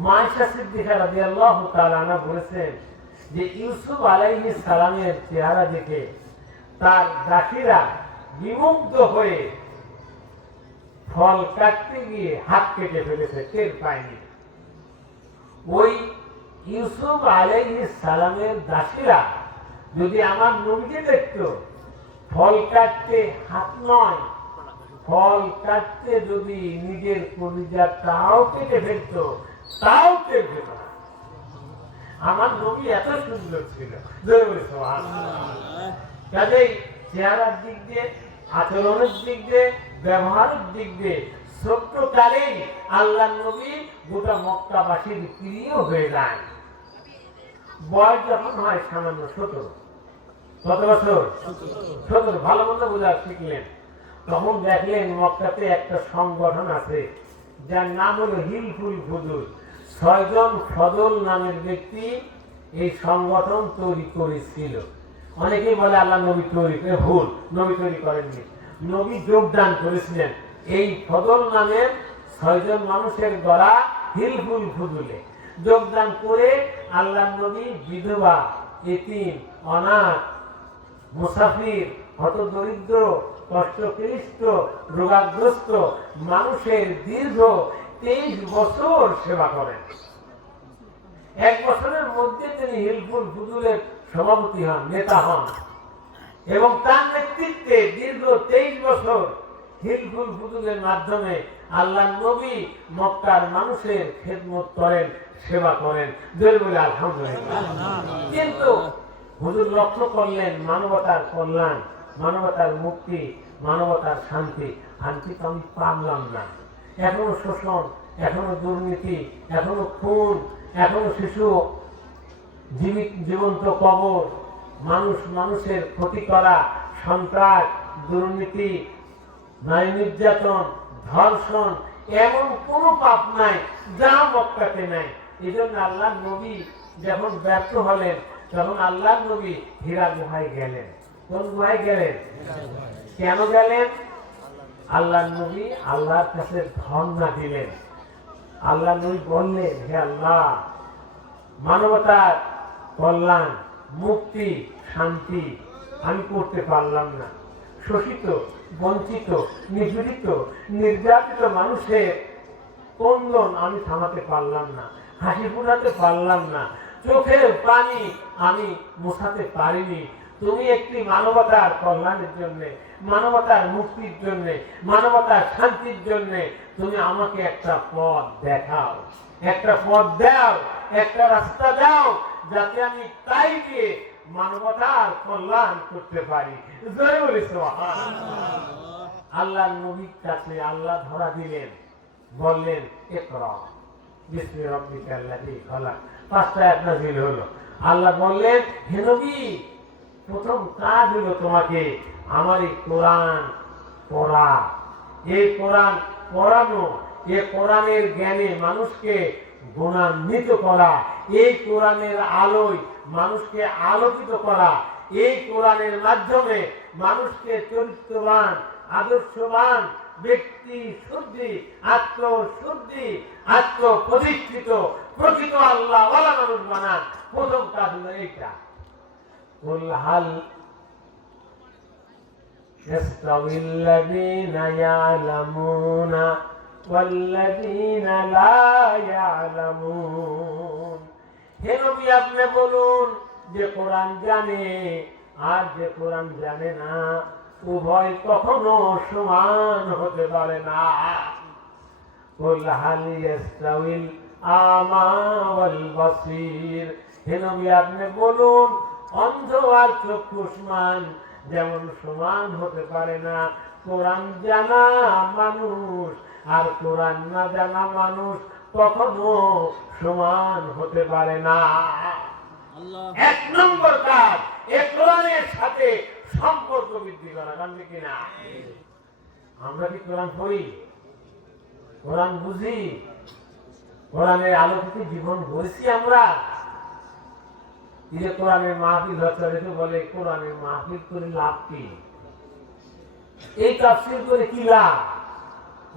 মায়েশা সিদ্দিকা রাদিয়াল্লাহু তাআলা আনহা বলেছেন যে ইউসুফ আলাইহিস সালামের চেহারা দেখে তার দাসীরা বিমুগ্ধ হয়ে ফল কাটতে গিয়ে হাত কেটে ফেলেছে, টের পায়নি। ওই ইউসুফ আলাইহিস সালামের দাসীরা যদি আমার নবীকে দেখতো, ফল কাটতে হাত নয়, ফল কাটতে যদি নিজের কলিজাটাও কেটে ফেলতো, তাও টের পেত না। আমার নবী এত সুন্দর ছিল। কাজেই চেহারার দিক দিয়ে, আচরণের দিক দিয়ে, ব্যবহারের দিক দিয়ে ছোট্টকালেই আল্লাহ নবী গোটা মক্কাবাসীর প্রিয় হয়ে যায়। বয়স যখন হয় সামান্য 17, কত বছর? 17। ভালো মন্দ বোঝা শিখলেন। তখন দেখলেন মক্কাতে একটা সংগঠন আছে যার নাম হলো হিলফুল ফুজুল। 6 জন ফজল নামের ব্যক্তি এই সংগঠন তৈরি করেছিল। অনেকেই বলে আল্লাহ নবী তৈরি করে, ভুল, নবী তৈরি করেননি, নবী যোগদান করেছিলেন। এই ফজল নামের 6 জন মানুষের গড়া হিলফুল ফুজুলে যোগদান করে আল্লাহ নবী বিধবা, এতিম, অনাথ, মুসাফির, হতদরিদ্র, কষ্টক্লিষ্ট, রোগাগ্রস্ত মানুষের দীর্ঘ 23 বছর সেবা করেন। 1 বছরের মধ্যে তিনি হিলফুল ফুজুলের সভাপতি হন, নেতা হন, এবং তার নেতৃত্বে দীর্ঘ 23 বছর হিলফুল ফুজুলের মাধ্যমে আল্লাহ নবী মক্কার মানুষের খেদমত করেন, সেবা করেন। জোরে বলে আলহামদুলিল্লাহ। কিন্তু হুজুর লক্ষ্য করলেন মানবতার কল্যাণ, মানবতার মুক্তি, মানবতার শান্তি। শান্তি তো আমি পারলাম না। এখনো শোষণ, এখনো দুর্নীতি, এখনো খুন, এখনো শিশু জীবন্ত কবর, মানুষের ক্ষতি করা, সন্ত্রাস, দুর্নীতি, নারী নির্যাতন, ধর্ষণ, এমন কোন পাপ নাই যা মক্কাতে নাই। এই জন্য আল্লাহ নবী যখন ব্যর্থ হলেন তখন আল্লাহ নবী হীরা গুহায় গেলেন। কোন গুহায় গেলেন? কেন গেলেন? আল্লাহ নবী আল্লাহর কাছে ধর্ণা দিলেন। আল্লাহ নবী বললেন, হে আল্লাহ, মানবতার কল্যাণ, মুক্তি, শান্তি আমি করতে পারলাম না। শোষিত, বঞ্চিত, নিপীড়িত, নির্যাতিত মানুষের ক্রন্দন আমি থামাতে পারলাম না, হাসি ফোটাতে পারলাম না, চোখের পানি আমি মোছাতে পারিনি। তুমি একটি মানবতার কল্যাণের জন্য, মানবতার মুক্তির জন্য, মানবতার শান্তির জন্য তুমি আমাকে একটা পথ দেখাও, একটা পথ দাও, একটা রাস্তা দাও, যাতে আমি তাই দিয়ে মানবতার কল্যাণ করতে পারি। জোরে বলি সুবহানাল্লাহ। আল্লাহ নবীর কাছে আল্লাহ ধরা দিলেন, বললেন ইকরা বিসমি রাব্বিকাল্লাযী খালাক। 5টা আয়াত নাযিল হলো। আল্লাহ বললেন, হে নবী, প্রথম কাজ হলো তোমাকে আমার এই কোরআন পড়া, এই কোরআন পড়ানো, এই কোরআনের জ্ঞানে মানুষকে গুণান্বিত করা, এই কোরআনের আলোয় মানুষকে আলোকিত করা, এই কোরআনের মাধ্যমে মানুষকে চরিত্রবান, আদর্শবান ব্যক্তি শুদ্ধি, আত্মশুদ্ধি, আত্মপ্রতিষ্ঠিত প্রকৃত আল্লাহ ওয়ালা মানুষ বানান। প্রথম কাজ হলো এইটা। কুল হাল ইয়াস্তাবিল্লাযীনা ইয়ালামুনা ওয়াল্লাযীনা লা ইয়ালামুন। হে নবী, আপনি বলুন, যে কোরআন জানে আর যে কোরআন জানে না উভয় কখনো সমান হতে পারে না। কুল হাল ইয়াস্তাবিল আমা ওয়াল বাসীর। হে নবী, আপনি বলুন, অন্ধ আর চক্ষুষ্মান যেমন সমান হতে পারে না। কোরআন জানা মানুষ আর কোরআন না জানা মানুষ কখনো সমান হতে পারে না। 1 নম্বর কাজ এই কোরআনের সাথে সম্পর্ক বৃদ্ধি করা। জানবে কিনা? আমরা কি কোরআন পড়ি? কোরআন বুঝি? কোরআনের আলোকিত জীবন গড়েছি আমরা? যে কোরআনের মাহফিল হচ্ছে, বলে কোরআনের মাহফিল করে লাভ কি? এই তাফসীর করে কি লাভ?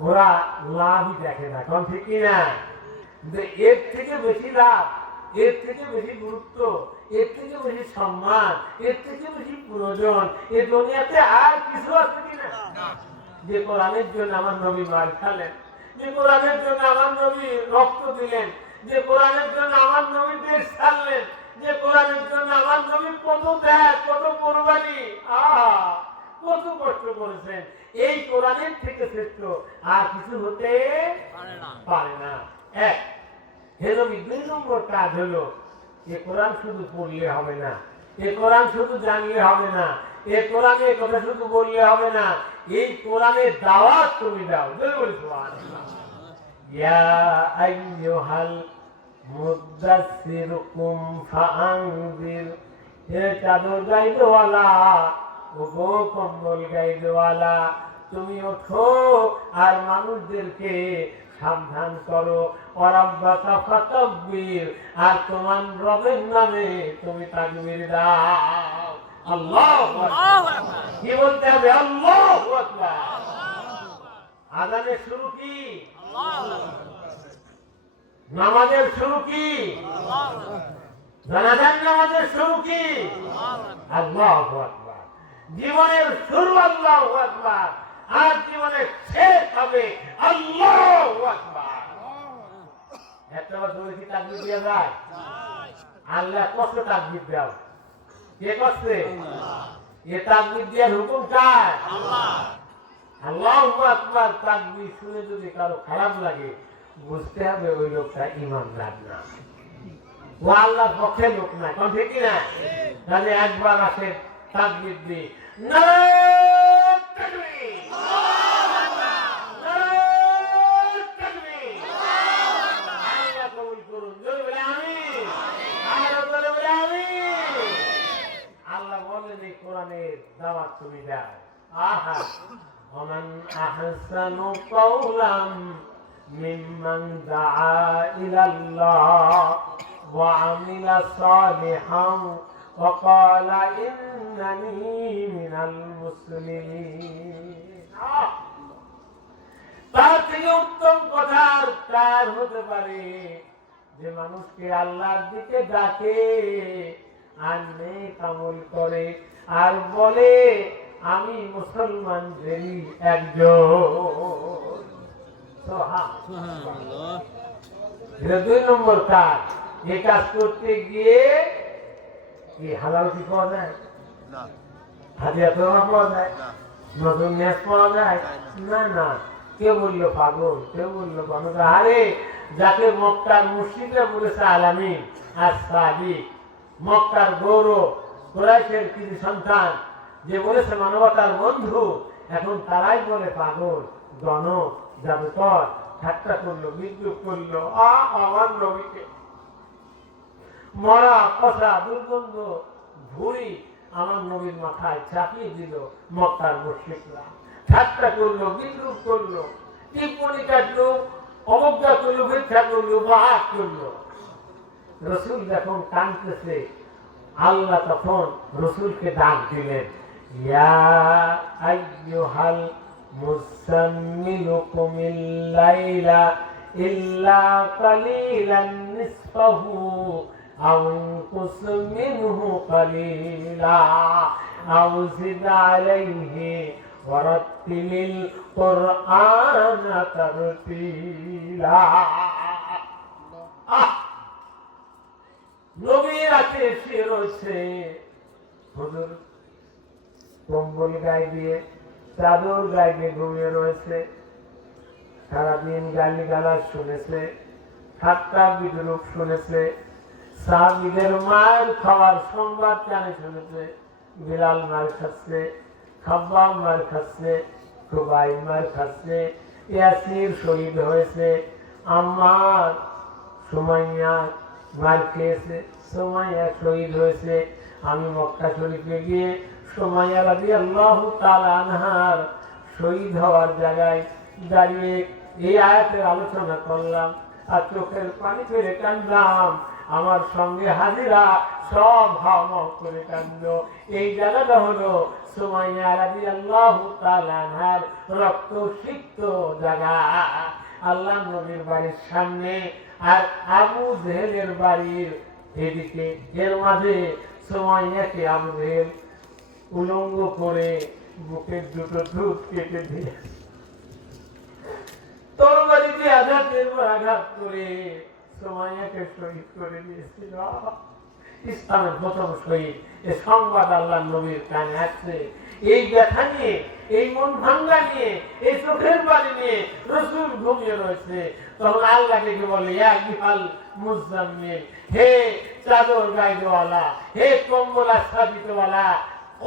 ওরা লাভই দেখে না। কোন ঠিক কিনা? এর থেকে বেশি লাভ, এর থেকে বেশি গুরুত্ব, এর থেকে বেশি সম্মান, এর থেকে বেশি প্রয়োজন এই দুনিয়াতে আর কিছু আছে কিনা? যে কোরআনের জন্য আমার নবী মার খেলেন, যে কোরআনের জন্য আমার নবী রক্ত দিলেন, যে কোরআনের জন্য আমার নবী দেশ ছাড়লেন, যে কোরআনের জন্য আমার নবী কত ত্যাগ, কত কোরবানি, কত কষ্ট করেছেন, এই কোরআনের থেকে শ্রেষ্ঠ আর কিছু হতে পারে না। এক, হে নবী, 2 নম্বর কাজ হলো এ কোরআন শুধু পড়লে হবে না, এ কোরআন শুধু জানলে হবে না, এই কোরআনে কথা শুধু বললে হবে না, এই কোরআনের দাওয়াত তুমি দাও। বলি সুবহানাল্লাহ। ইয়া আইয়ুহাল মুদাসসির কুম ফাআনজির, হে চাদর গাইদওয়ালা, ওগো কম্বল গাইদওয়ালা, তুমি ওঠো আর মানুষদেরকে সাবধান করো। ওয়ারাব্বাকা ফাকাব্বির, আর তোমার রবের নামে তুমি তাকবীর দাও। আল্লাহু আকবার। কি বলতে হবে? আল্লাহু আকবার। আযানের শুরু কি? নামাজের শুরু কি? জানাজার নামাজের শুরু কি? আল্লাহু আকবার। জীবনের শুরু আল্লাহু আকবার, আর জীবনের শেষ হবে আল্লাহু আকবার। একটা জোরে কি তাকবীর দেওয়া যায়? আল্লাহ কষ্ট তাকবীর দাও। কে করছে? এ তাকবীর দেওয়ার হুকুম কার? আল্লাহ। আল্লাহু আকবার তাকবীর শুনে যদি কারো খারাপ লাগে, বুঝতে হবে ওই লোকটা ঈমানদার না, ও আল্লাহর পক্ষের লোক না। কোন ঠিক না? তাহলে একবার আসে তাকবীর দি, নারায়ে তাকবীর, আল্লাহু আকবার, নারায়ে তাকবীর, আল্লাহু আকবার। আল্লাহ কবুল করুন। জোরে বলে আমিন। আর বলে বলে আমিন। আল্লাহ বলেন এই কোরআনের দাওয়াত তুমি দাও। আহা, ওমান আহসানু কাওলাম মিম্মান দাআ ইলাল্লাহ ওয়া আমিলা সালিহান ওয়া ক্বালা ইন্নানী মিনাল মুসলিমিন। তার থেকে উত্তম কথা আর কার হতে পারে যে মানুষকে আল্লাহর দিকে ডাকে আর নেক আমল করে আর বলে আমি মুসলমানদেরই একজন। সুবহানাল্লাহ। এটা 2 নম্বর কাজ। এই কাজ করতে গিয়ে কি হালাল কি পাওয়া যায়? না। হাদিয়া তো পাওয়া যায় না, নতুন নেস পাওয়া যায় না। না, কেউ বললো পাগল, কেউ বললো বানর। আরে যাকে মক্কার মুশরিকরা বলেছে আলামিন আর সাদিক, মক্কার গৌরব, কুরাইশের কৃতি সন্তান, যে বলেছে মানবতার বন্ধু, এখন তারাই বলে পাগল, গণ, জাদুকর, ঠাট্টা করলো, বিদ্রুপ করলো। আমার নবীকে মরা কষা দুর্গন্ধ ভুঁড়ি আমার নবীর মাথায় চাপিয়ে দিল মক্কার মুশরিকরা। ঠাট্টা করলো, বিদ্রুপ করলো, টিপ্পনি কাটলো, অবজ্ঞা করলো, ভিক্ষা করলো, বাহাত করলো। রসুল যখন কাঁদতেছে, আল্লাহ তখন রসুলকে ডাক দিলেন, ইয়া আইয়ুহাল মুসাম্মিলু কুমিল লাইলা ইল্লা কালিলান নিসফাহু আও ইনকুস মিনহু কালিলা আও জিদ আলাইহি ওয়ারাত্তিলিল কুরআনা তারতিলা। নবীর রাতে সে রয়েছে, হুজুর কম্বল গায়ে দিয়ে, চাদর গায়ে দিয়ে ঘুমিয়ে রয়েছে। সারাদিন গালি গালাজ শুনেছে, ঠাট্টা বিদ্রুপ শুনেছে, সাহাবীদের মার খাওয়ার সংবাদ কানে শুনেছে। বিলাল মার খাচ্ছে, খাব্বাব মার খাচ্ছে, খুবাই মার খাচ্ছে, ইয়াসির শহীদ হয়েছে, আম্মার সুমাইয়া মার খেয়েছে, সুমাইয়া শহীদ হয়েছে। আমি মক্কা শরীফে গিয়ে সুমাইয়া রাদিয়াল্লাহু তাআলা আনহার শহীদ হওয়ার জায়গায় দাঁড়িয়ে এই আয়াতের আলোচনা করলাম আর চোখের পানি ফেলে কাঁদলাম। আমার সঙ্গে হাজিরা সব হাওয়া করে কাঁদলো। এই জায়গাটা হলো সুমাইয়া রাদিয়াল্লাহু তাআলা আনহার রক্ত সিক্ত জায়গা। আল্লাহ নবীর বাড়ির সামনে আর আবু জেহেলের বাড়ির এদিকে, এর মাঝে সুমাইয়াকে আবু জেহেল উলঙ্গ করে বুকের দুটো ঠোঁট কেটে দিয়ে তরবারি দিয়ে আঘাতের পর আঘাত করে সুমাইয়াকে শহীদ করে দিয়েছিল। ইসলামের প্রথম শহীদ। এই সংবাদ আল্লাহ নবীর কানে আসছে। এই ব্যথা নিয়ে, এই মন ভাঙ্গা নিয়ে, এই চোখের পানি নিয়ে রাসূল ঘুমিয়ে রয়েছে। তখন আল্লাহকে বলে, ইয়া আইয়ুহাল মুজাম্মিল, হে চাদর গায়েওয়ালা, হে কম্বল আচ্ছাদিতওয়ালা,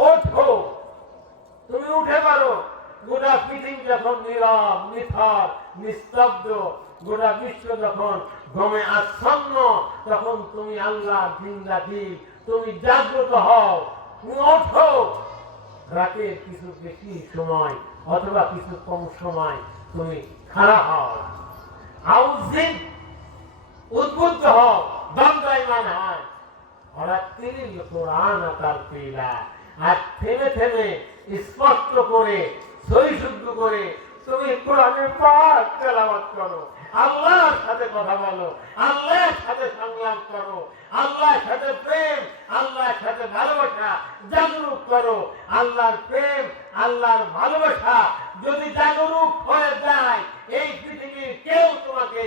ওঠো, তুমি উঠে পারো। গোটা পৃথিবী যখন নীরব, নিথর, নিস্তব্ধ, গোটা বিশ্ব যখন ঘুমে আচ্ছন্ন, তখন তুমি আল্লাহ জিন্দাদি, তুমি জাগ্রত হও, তুমি ওঠো। রাতের কিছু বেশি সময় অথবা কিছু কম সময় তুমি খাড়া হও, আউজিন উদ্বুদ্ধ হও, দণ্ডায়মান হয়। ওরাত্তিরিল কোরআন তারতিলা, আর থেমে থেমে স্পষ্ট করে সহিশুদ্ধ করে তুমি কোরআনের পাঠ তেলাওয়াত করো, আল্লাহর সাথে কথা বলো, আল্লাহর সাথে সংলাপ করো, আল্লাহর সাথে প্রেম, আল্লাহর সাথে ভালোবাসা জাগরুক করো। আল্লাহর প্রেম, আল্লাহর ভালোবাসা যদি জাগরুক হয়ে যায়, এই পৃথিবীর কেউ তোমাকে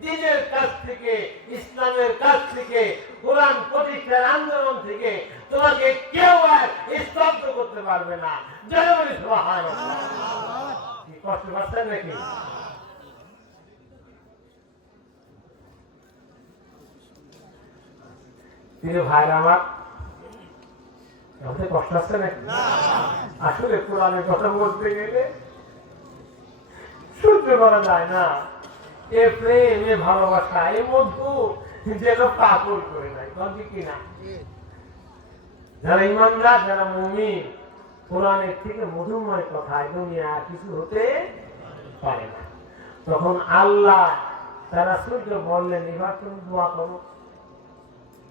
দ্বীনের কাছ থেকে, ইসলামের কাছ থেকে, কোরআন প্রতিষ্ঠার আন্দোলন থেকে তোমাকে কেউ আর স্তব্ধ করতে পারবে না। জয় বলি সুবহানাল্লাহ। কি কষ্ট পাচ্ছেন নাকি? প্রিয় ভাইরা আমার, কষ্ট আসছে নাকি? আসলে কোরআনের কথা বলতে গেলে সহ্য করা যায় না। এ প্রেম, এ ভালোবাসা, এ মধু যেন পাগল করে দেয়, কিনা? যারা ইমানদার, যারা মুমিন, কোরআনের থেকে মধুময় কথা দুনিয়া কিছু হতে পারে না। তখন আল্লাহ তারা সূর্য বললেন, এবার তুমি দোয়া করো।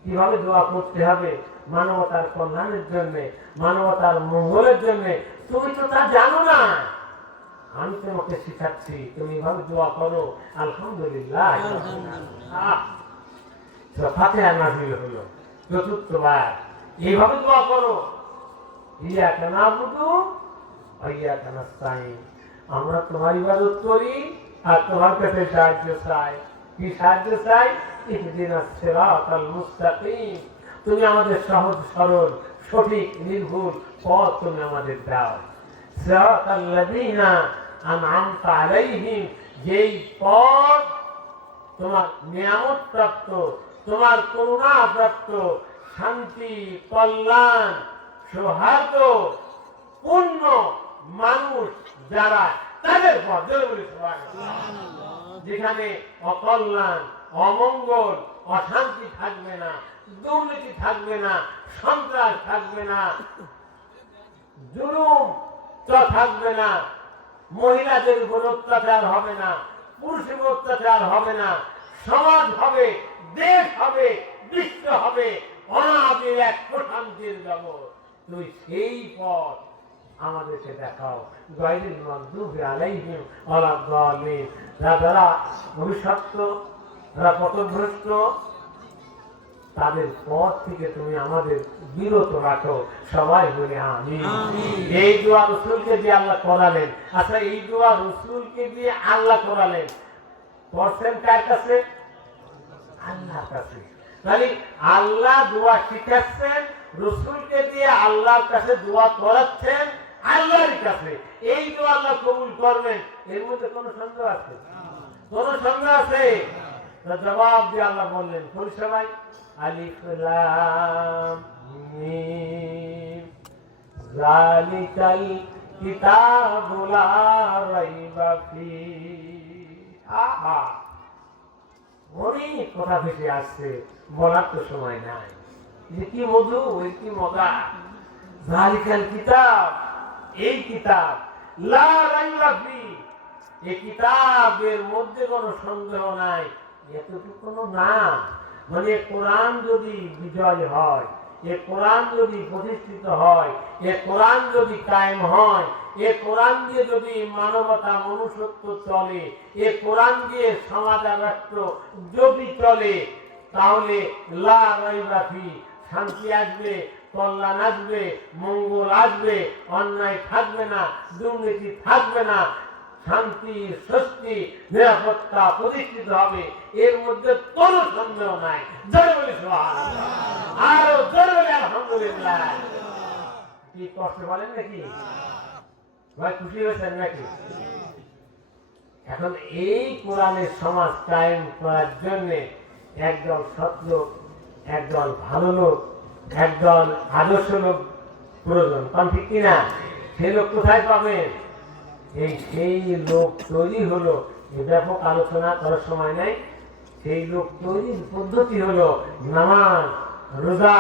কিভাবে দোয়া করতে হবে? মানবতার কল্যাণের জন্য, মানবতার মঙ্গলের জন্য। তুমি তো তা জানো না, আমি তোমাকে শিখাচ্ছি। তুমি এভাবে দোয়া করো। আলহামদুলিল্লাহ, ফাতিহা নাযিল হলো চতুর্থবার। এইভাবে দোয়া করো, ইয়াকা নাবুদু ওয়া ইয়াকা নাস্তাইন। আমরা তোমার ইবাদত করি আর তোমার কাছে সাহায্য চাই। কি সাহায্য চাই? ইহদিনাস সিরাতাল মুস্তাকিম। তুমি আমাদের সহজ সরল, সঠিক, নির্ভুল পথ তুমি আমাদের দাও। সিরাতাল লাযিনা আন'আমতা আলাইহিম, যেই পথ তোমার নিয়ামত প্রাপ্ত, তোমার করুণা প্রাপ্ত, শান্তি, কল্যাণ, সৌহার্দ্য পূর্ণ মানুষ যারা, তাদের পথ। যেখানে অকল্যাণ, অমঙ্গল, অশান্তি থাকবে না, দুর্নীতি থাকবে না, সন্ত্রাস থাকবে না, জুলুম থাকবে না, মহিলাদের উপর অত্যাচার হবে না, পুরুষের অত্যাচার হবে না, সমাজ হবে, দেশ হবে, বিশ্ব হবে অনাবিল এক প্রশান্তির জগৎ। তুই সেই পথ আমাদেরকে দেখাও। গায়রিল মাগদুবি আলাইহিম ওয়ালাদ দাল্লিন। যারা ভবিষ্যৎ, যারা পথভ্রষ্ট, তাদের পথ থেকে তুমি আমাদের বিরত রাখো। সবাই বলে আমিন। এই দোয়া রাসূলকে দিয়ে আল্লাহ করালেন। আচ্ছা, এই দোয়া রাসূলকে দিয়ে আল্লাহ করালেন, করছেন কার কাছে? আল্লাহর কাছে। মানে আল্লাহ দোয়া শিখাচ্ছেন, রাসূলকে দিয়ে আল্লাহর কাছে দোয়া করাচ্ছেন, আল্লাহর কাছে। এই দোয়া আল্লাহ কবুল করবেন, এর মধ্যে কোনো সন্দেহ আছে? কোনো সন্দেহ আছে? জবাব দিয়ে আল্লাহ বললেন, কোন সবাই? আলিফ লাম মিম যালিকাল কিতাবু লা রাইবা ফীহি। অনেক কথা ভেসে আসছে, বলার তো সময় নাই। যে কি মধু, এই কি মজা। যালিকাল কিতাব, এই কিতাব, লা রাইবা ফীহি, এই কিতাবের মধ্যে কোনো সন্দেহ নাই। এতটুকু না, মানে কোরআন যদি বিজয় হয়, এ কোরআন যদি প্রতিষ্ঠিত হয়, এ কোরআন যদি কায়েম হয়, এ কোরআন দিয়ে যদি মানবতা, মনুষ্যত্ব চলে, এ কোরআন দিয়ে সমাজ আর রাষ্ট্র যদি চলে, তাহলে লা রাইবা ফীহি, শান্তি আসবে, কল্যাণ আসবে, মঙ্গল আসবে, অন্যায় থাকবে না, দুর্নীতি থাকবে না, শান্তি, স্বস্তি, নিরাপত্তা প্রতিষ্ঠিত হবে। এর মধ্যে কোনো সন্দেহ নাই। জয় বলি সুবহানাল্লাহ, আরো জয় বলি আলহামদুলিল্লাহ। কি কষ্ট বলেন নাকি ভাই? খুশি হয়েছেন নাকি? এখন এই কোরআনের সমাজ কায়েম করার জন্য একদল সৎলোক, একদল ভালো লোক, একদল আদর্শ লোক প্রয়োজন, কারণ ঠিক কিনা? সেই লোক কোথায় পাবেন? সেই লোক তৈরি হলো, এই ব্যাপক আলোচনা করার সময় নেই। সেই লোক তৈরির পদ্ধতি হলো নামাজ, রোজা,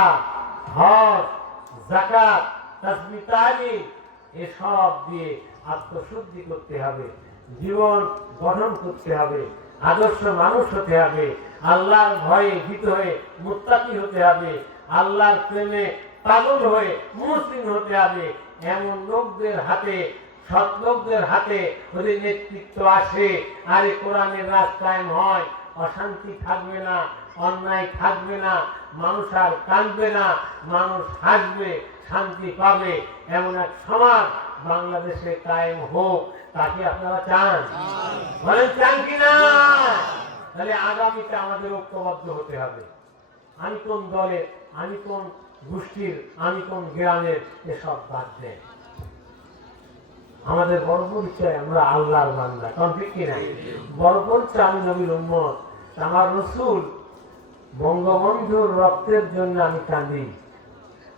হজ, যাকাত, তাসবিহ, তাহলিল এসব দিয়ে আত্মশুদ্ধি করতে হবে, জীবন গঠন করতে হবে, আদর্শ মানুষ হতে হবে, আল্লাহর ভয়ে ভীত হয়ে মুত্তাকি হতে হবে, আল্লাহর প্রেমে পাগল হয়ে মুসলিম হতে হবে। এমন লোকদের হাতে, সৎ লোকদের হাতে যদি নেতৃত্ব আসে, আর কোরআনের রাজ কায়েম হয়, অশান্তি থাকবে না, অন্যায় থাকবে না, মানুষ আর কাঁদবে না, মানুষ হাসবে, শান্তি পাবে। এমন এক সমাজ বাংলাদেশে কায়েম হোক, তাকে আপনারা চান? বলেন চান কিনা? তাহলে আগামীতে আমাদের ঐক্যবদ্ধ হতে হবে। আমি কোন দলের, আমি কোন গোষ্ঠীর, আমি কোন গ্রামের, এসব বাদ দেন। আমাদের বড় পরিচয় আমরা আল্লাহর বান্দা, কারণ ঠিক কিনা? বড় পরিচয় আমি নবীর উম্মত। আমার রসুল বঙ্গবন্ধুর রক্তের জন্য আমি কাঁদি,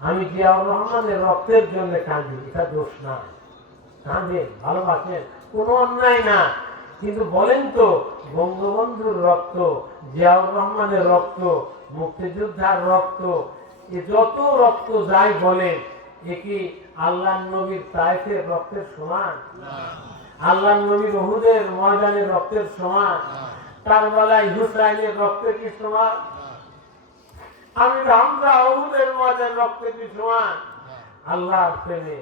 আমি জিয়াউর রহমানের রক্তের জন্য কাঁদি, এটা দোষ না। কাঁদেন, ভালোবাসেন, কোনো অন্যায় না। কিন্তু বলেন তো, বঙ্গবন্ধুর রক্ত, জিয়াউর রহমানের রক্ত, মুক্তিযোদ্ধার রক্ত, এ যত রক্ত যাই বলেন, এ কি আল্লাহ নবীর তায়েফের রক্তের সমান? আল্লাহ নবীর উহুদের ময়দানের রক্তের সমান? কারবালায় হুসাইনের রক্তের কি সমান? আমি হামজা উহুদের ময়দানের রক্তের কি সমান? আল্লাহর প্রেমে,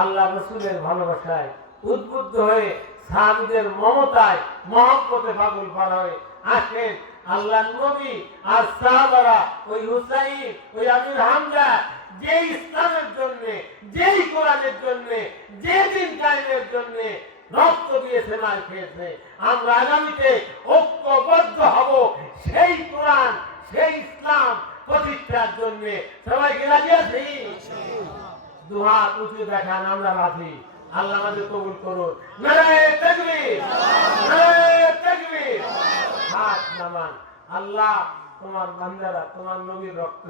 আল্লাহ রসুলের ভালোবাসায় উদ্বুদ্ধ হয়ে, সাহাবীদের মমতায়, মহব্বতে পাগল করা হয়ে আসেন আল্লাহ নবী আর সাহাবারা, ওই হুসাইন, ওই আমির হামজা, যে ইসলামের জন্য, যেই কোরআনের জন্য, যে দিন কায়েমের জন্য রক্ত দিয়েছে, মার খেয়েছে, আমরা আগামীতে ঐক্যবদ্ধ হব সেই কোরআন, সেই ইসলাম প্রতিষ্ঠার জন্য। সবাইকে রাজি আছি? দুহাত উঁচু দেখান, আমরা রাজি। আল্লাহ আমাদের কবুল করুন। নারায়ে তাকবীর, নারায়ে তাকবীর। হাত নামান। আল্লাহ, তোমার বান্দারা তোমার নবীর রক্ত,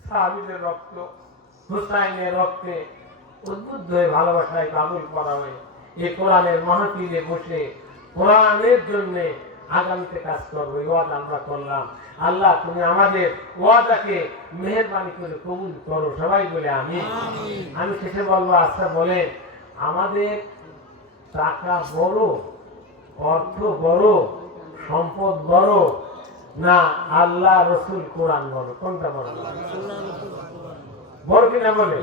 সাহাবীদের রক্ত, হুসাইনের রক্তে উদ্বুদ্ধ হয়ে ভালোবাসায় পাগল করা হয়ে এই কোরআনের মাহফিলে বসে কোরআনের জন্য আগামীতে কাজ করবো, এই ওয়াদা আমরা করলাম। আল্লাহ, তুমি আমাদের ওয়াদাকে মেহেরবানি করে কবুল করো। সবাই বলে আমিন। আমি শেষে বলবো, আচ্ছা বলেন, আমাদের টাকা বড়, অর্থ বড়, সম্পদ বড়, না আল্লাহ রসুল কোরআন বড়? কোনটা বড়? বড় কিনা বলে?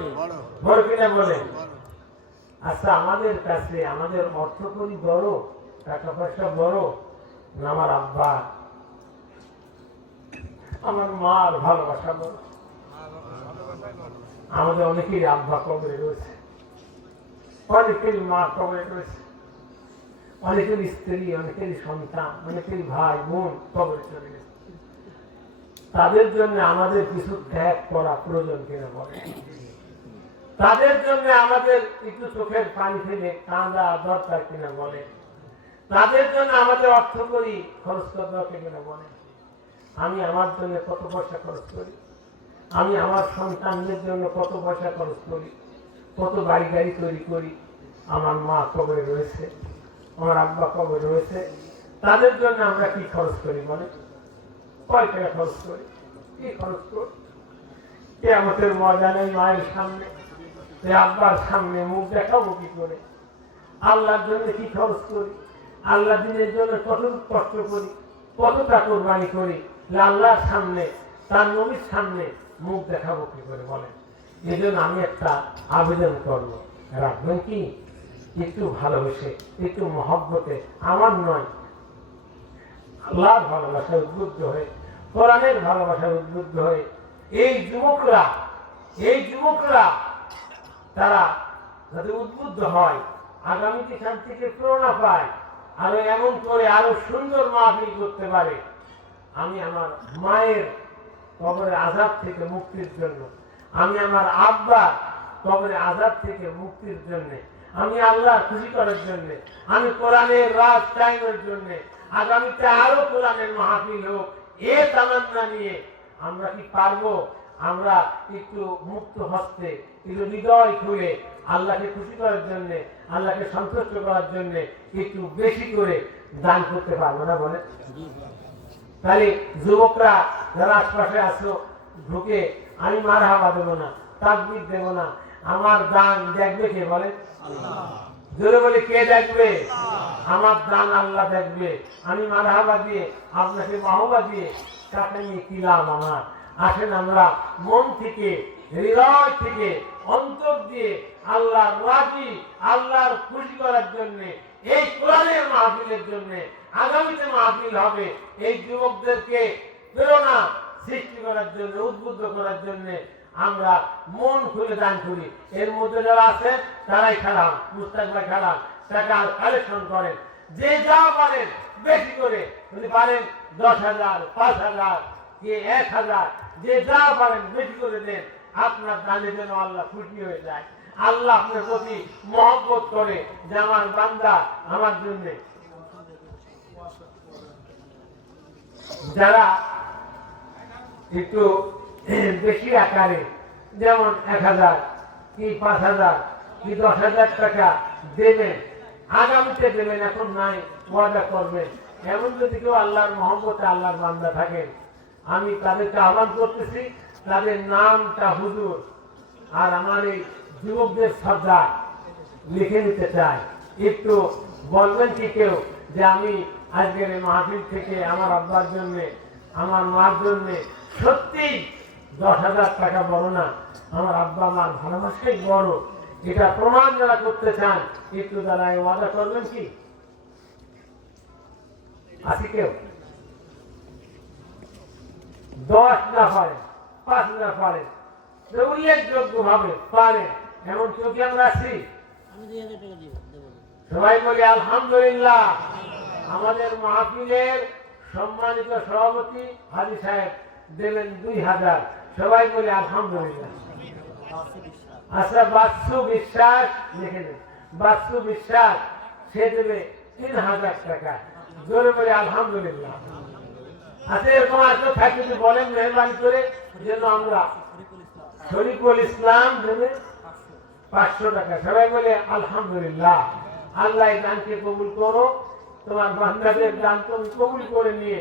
বড় কিনা বলে? আচ্ছা, আমাদের কাছে আমাদের অর্থ করি বড়, টাকা পয়সা বড়, না আমার আব্বা, আমার মার ভালোবাসা বড়? আমাদের অনেকেরই আব্বা কবরে রয়েছে, অনেকেরই মা কবরে রয়েছে, অনেকেরই স্ত্রী, অনেকেরই সন্তান, অনেকেরই ভাই বোন কবরে চলে গেছে। তাদের জন্য আমাদের কিছু ত্যাগ করা প্রয়োজন কিনা বলে? তাদের জন্য আমাদের একটু চোখের পানি ফেলে কাঁদা দরকার কিনা বলে? তাদের জন্য আমাদের অর্থ করি খরচ করা কিনা বলে? আমি আমার জন্য কত পয়সা খরচ করি, আমি আমার সন্তানদের জন্য কত পয়সা খরচ করি, কত বাড়ি গাড়ি তৈরি করি। আমার মা কবরে রয়েছে, আমার আব্বা কবরে রয়েছে, তাদের জন্য আমরা কি খরচ করি বলে? কয় টাকা খরচ করি, কি খরচ করি? কিয়ামতের ময়দানে মায়ের সামনে, আব্বার সামনে মুখ দেখাবো কি করে? আল্লাহর জন্য কি খরচ করি, আল্লাহ দিনের জন্য কত কষ্ট করি, কতটা কোরবানি করি, আল্লাহর সামনে, তার নবীর সামনে মুখ দেখাবো কি করে বলেন? এই জন্য আমি একটা আবেদন করবো, রাখবেন কি? একটু ভালোবেসে, একটু মহব্বতে, আমার নয়, আল্লাহর ভালোবাসায় উদ্বুদ্ধ হয়ে, কোরআনের ভালোবাসায় উদ্বুদ্ধ হয়ে এই যুবকরা তারা যাতে উদ্বুদ্ধ হয়, আগামীতে এখান থেকে প্রেরণা পায়, আরো এমন করে আরো সুন্দর মাহফিল করতে পারে। আমি আমার মায়ের কবরের আযাব থেকে মুক্তির জন্য, আমি আমার আব্বার কবরের আযাব থেকে মুক্তির জন্য, আমি আল্লাহর খুশি করার জন্য, আমি কোরআনের রাজ কায়েমের জন্য, আগামীতে আরো কোরআনের মাহফিল হোক, এ তামান্না নিয়ে আমরা কি পারবো আমরা একটু মুক্ত হস্তে একটু হৃদয় খুলে আল্লাহকে খুশি করার জন্য, আল্লাহকে সন্তুষ্ট করার জন্য একটু বেশি করে দান করতে পারবো না বলে? তাহলে যুবকরা যারা আশপাশে আসো ঢুকে আমি মারহাবা দেবো না, তাকবীর দেবো না, আমার দান দেখবে কে বলে? জোরে বলে কে দেখবে? আমার দান আল্লাহ দেখবে। আমি মারহাবা দিয়ে আপনাকে মাহবা দিয়ে টাকা নিয়ে কি লাভ আমার? আসেন আমরা মন থেকে, হৃদয় থেকে, অন্তর দিয়ে আল্লাহর রাজি, আল্লাহর খুশি করার জন্য, এই কোরআনের মাহফিলের জন্য, আগামীতে মাহফিল হবে, এই যুবকদেরকে প্রেরণা সৃষ্টি করার জন্য, উদ্বুদ্ধ করার জন্য আমরা মন খুলে দান করি। এর মধ্যে যারা আছে তারাই খারাপ, মুস্তাক ভাই খারাপ, টাকা কালেকশন করেন, যে যা পারেন বেশি করে, যদি পারেন 10,000, 5,000 কি 1,000, যে যা পারেন বেশি করে দেন। আপনার দানের জন্য আল্লাহ খুশি হয়ে যায়, আল্লাহ আপনার প্রতি মহব্বত করে যে আমার বান্দা আমার জন্য। যারা একটু বেশি আকারে, যেমন 1,000 কি 5,000 কি 10,000 টাকা দেবেন, আগামীতে দেবেন, এখন নাই, ওয়াদা করবেন। এমন যদি কেউ আল্লাহর মহব্বতে আল্লাহর বান্দা থাকেন, আমি তাদেরকে আহ্বান করতেছি, তাদের নামটা হুজুর আর আমার এই যুবকদের সর্দার লিখে নিতে চাই। একটু বলবেন কি কেউ যে আমি আজকের এই মাহফিল থেকে আমার আব্বার জন্য, আমার মার জন্য সত্যি 10,000 টাকা বড় না, আমার আব্বা মার ভালোবাসাই বড়, এটা প্রমাণ যারা করতে চান একটু যারা ওয়াদা করবেন কি? আছে কেউ? 10 না পারে, 5 না পারে, উল্লেখযোগ্য ভাবে পারে, এমন কেউ কি আমরা আছি? সবাই বলি আলহামদুলিল্লাহ। আমাদের মাহফিলের সম্মানিত সভাপতি হাজী সাহেব দেবেন 2,000, সবাই বলি আলহামদুলিল্লাহ। আচ্ছা, বাচ্চু বিশ্বাস লিখে দেন, বাচ্চু বিশ্বাস সে দেবে 3,000 টাকা, জোরে বলি আলহামদুলিল্লাহ। আচ্ছা, এরকম আর কেউ থাকে যদি বলেন মেহরবানি করে, যেন আমরা। শরীফুল ইসলাম দেবে 500 টাকা, সবাই বলে আলহামদুলিল্লাহ। আল্লাহ এই দানকে কবুল করো, তোমার বান্দাদের দান তুমি কবুল করে নিয়ে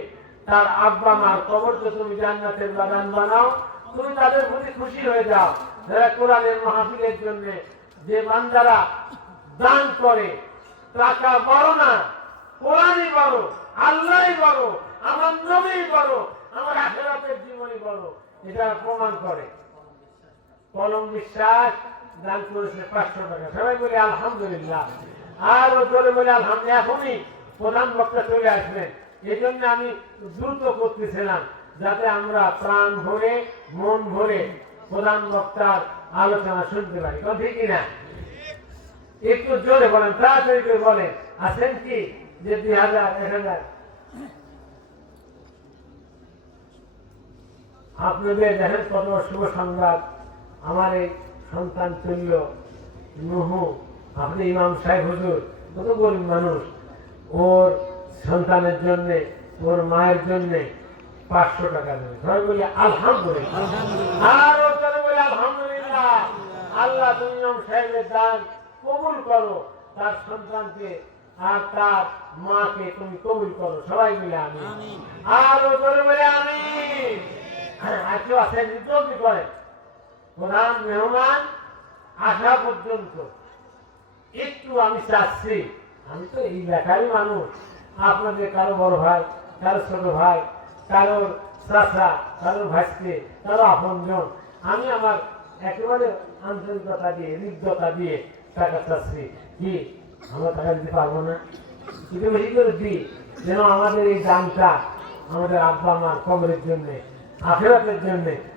তার আব্বা মার কবরকে তুমি জান্নাতের বাগান বানাও, তুমি তাদের প্রতি খুশি হয়ে যাও। যারা কোরআনের মাহফিলের জন্য যে বান্দারা দান করে, টাকা বড় না, কোরআনই বড়, আল্লাহই বড়, আমার নবী বড়, আমার আখিরাতের জীবনই বড়, এটা প্রমাণ করে। কলম বিশ্বাস দান করেছে 500 টাকা, সবাই বলে আলহামদুলিল্লাহ। আর জোরে বলে আলহামদুলিল্লাহ। এখনই প্রধান বক্তা চলে আসবেন, এই জন্য আমি দ্রুত করতেছিলাম যাতে আমরা প্রাণ ভরে মন ভরে প্রধান বক্তার আলোচনা শুনতে পারি। ঠিক কিনা? একটু জোরে বলেন, তাড়াতাড়ি করে বলেন। আছেন কি যে 2,000, 1,000? আপনাদের দেখেন কত শুভ সংবাদ। আমার এই সন্তান তুল্য নুহু, আপনি ইমাম সাহেব হুজুর, কত গরিব মানুষ, ওর সন্তানের জন্য, ওর মায়ের জন্য 500 টাকা দেবে, সবাই বলি আলহামদুলিল্লাহ। আর ও করে বলি আলহামদুলিল্লাহ। আল্লাহ তুমি ইমাম সাহেবের দান কবুল করো, তার সন্তানকে আর তার মাকে তুমি কবুল করো, সবাই মিলে আমি। আর ও করে বলি আমি। আজকে আসেন, জলদি করেন, প্রধান মেহমান আসা পর্যন্ত একটু আমি চাচ্ছি, আমি তো এই এলাকারই মানুষ, আপনাদের কারো বড় ভাই, কারো ছোট ভাই, কারোর চাচা, কারোর ভাইকে, কারো আপনজন, আমি আমার একেবারে আন্তরিকতা দিয়ে, হৃদ্যতা দিয়ে টাকা চাচ্ছি। কি আমরা টাকা দিতে পারবো না? একটু বেশি করে দিই, যেন আমাদের এই দানটা আমাদের আব্বা মার কবরের জন্য, আখিরাতের জন্য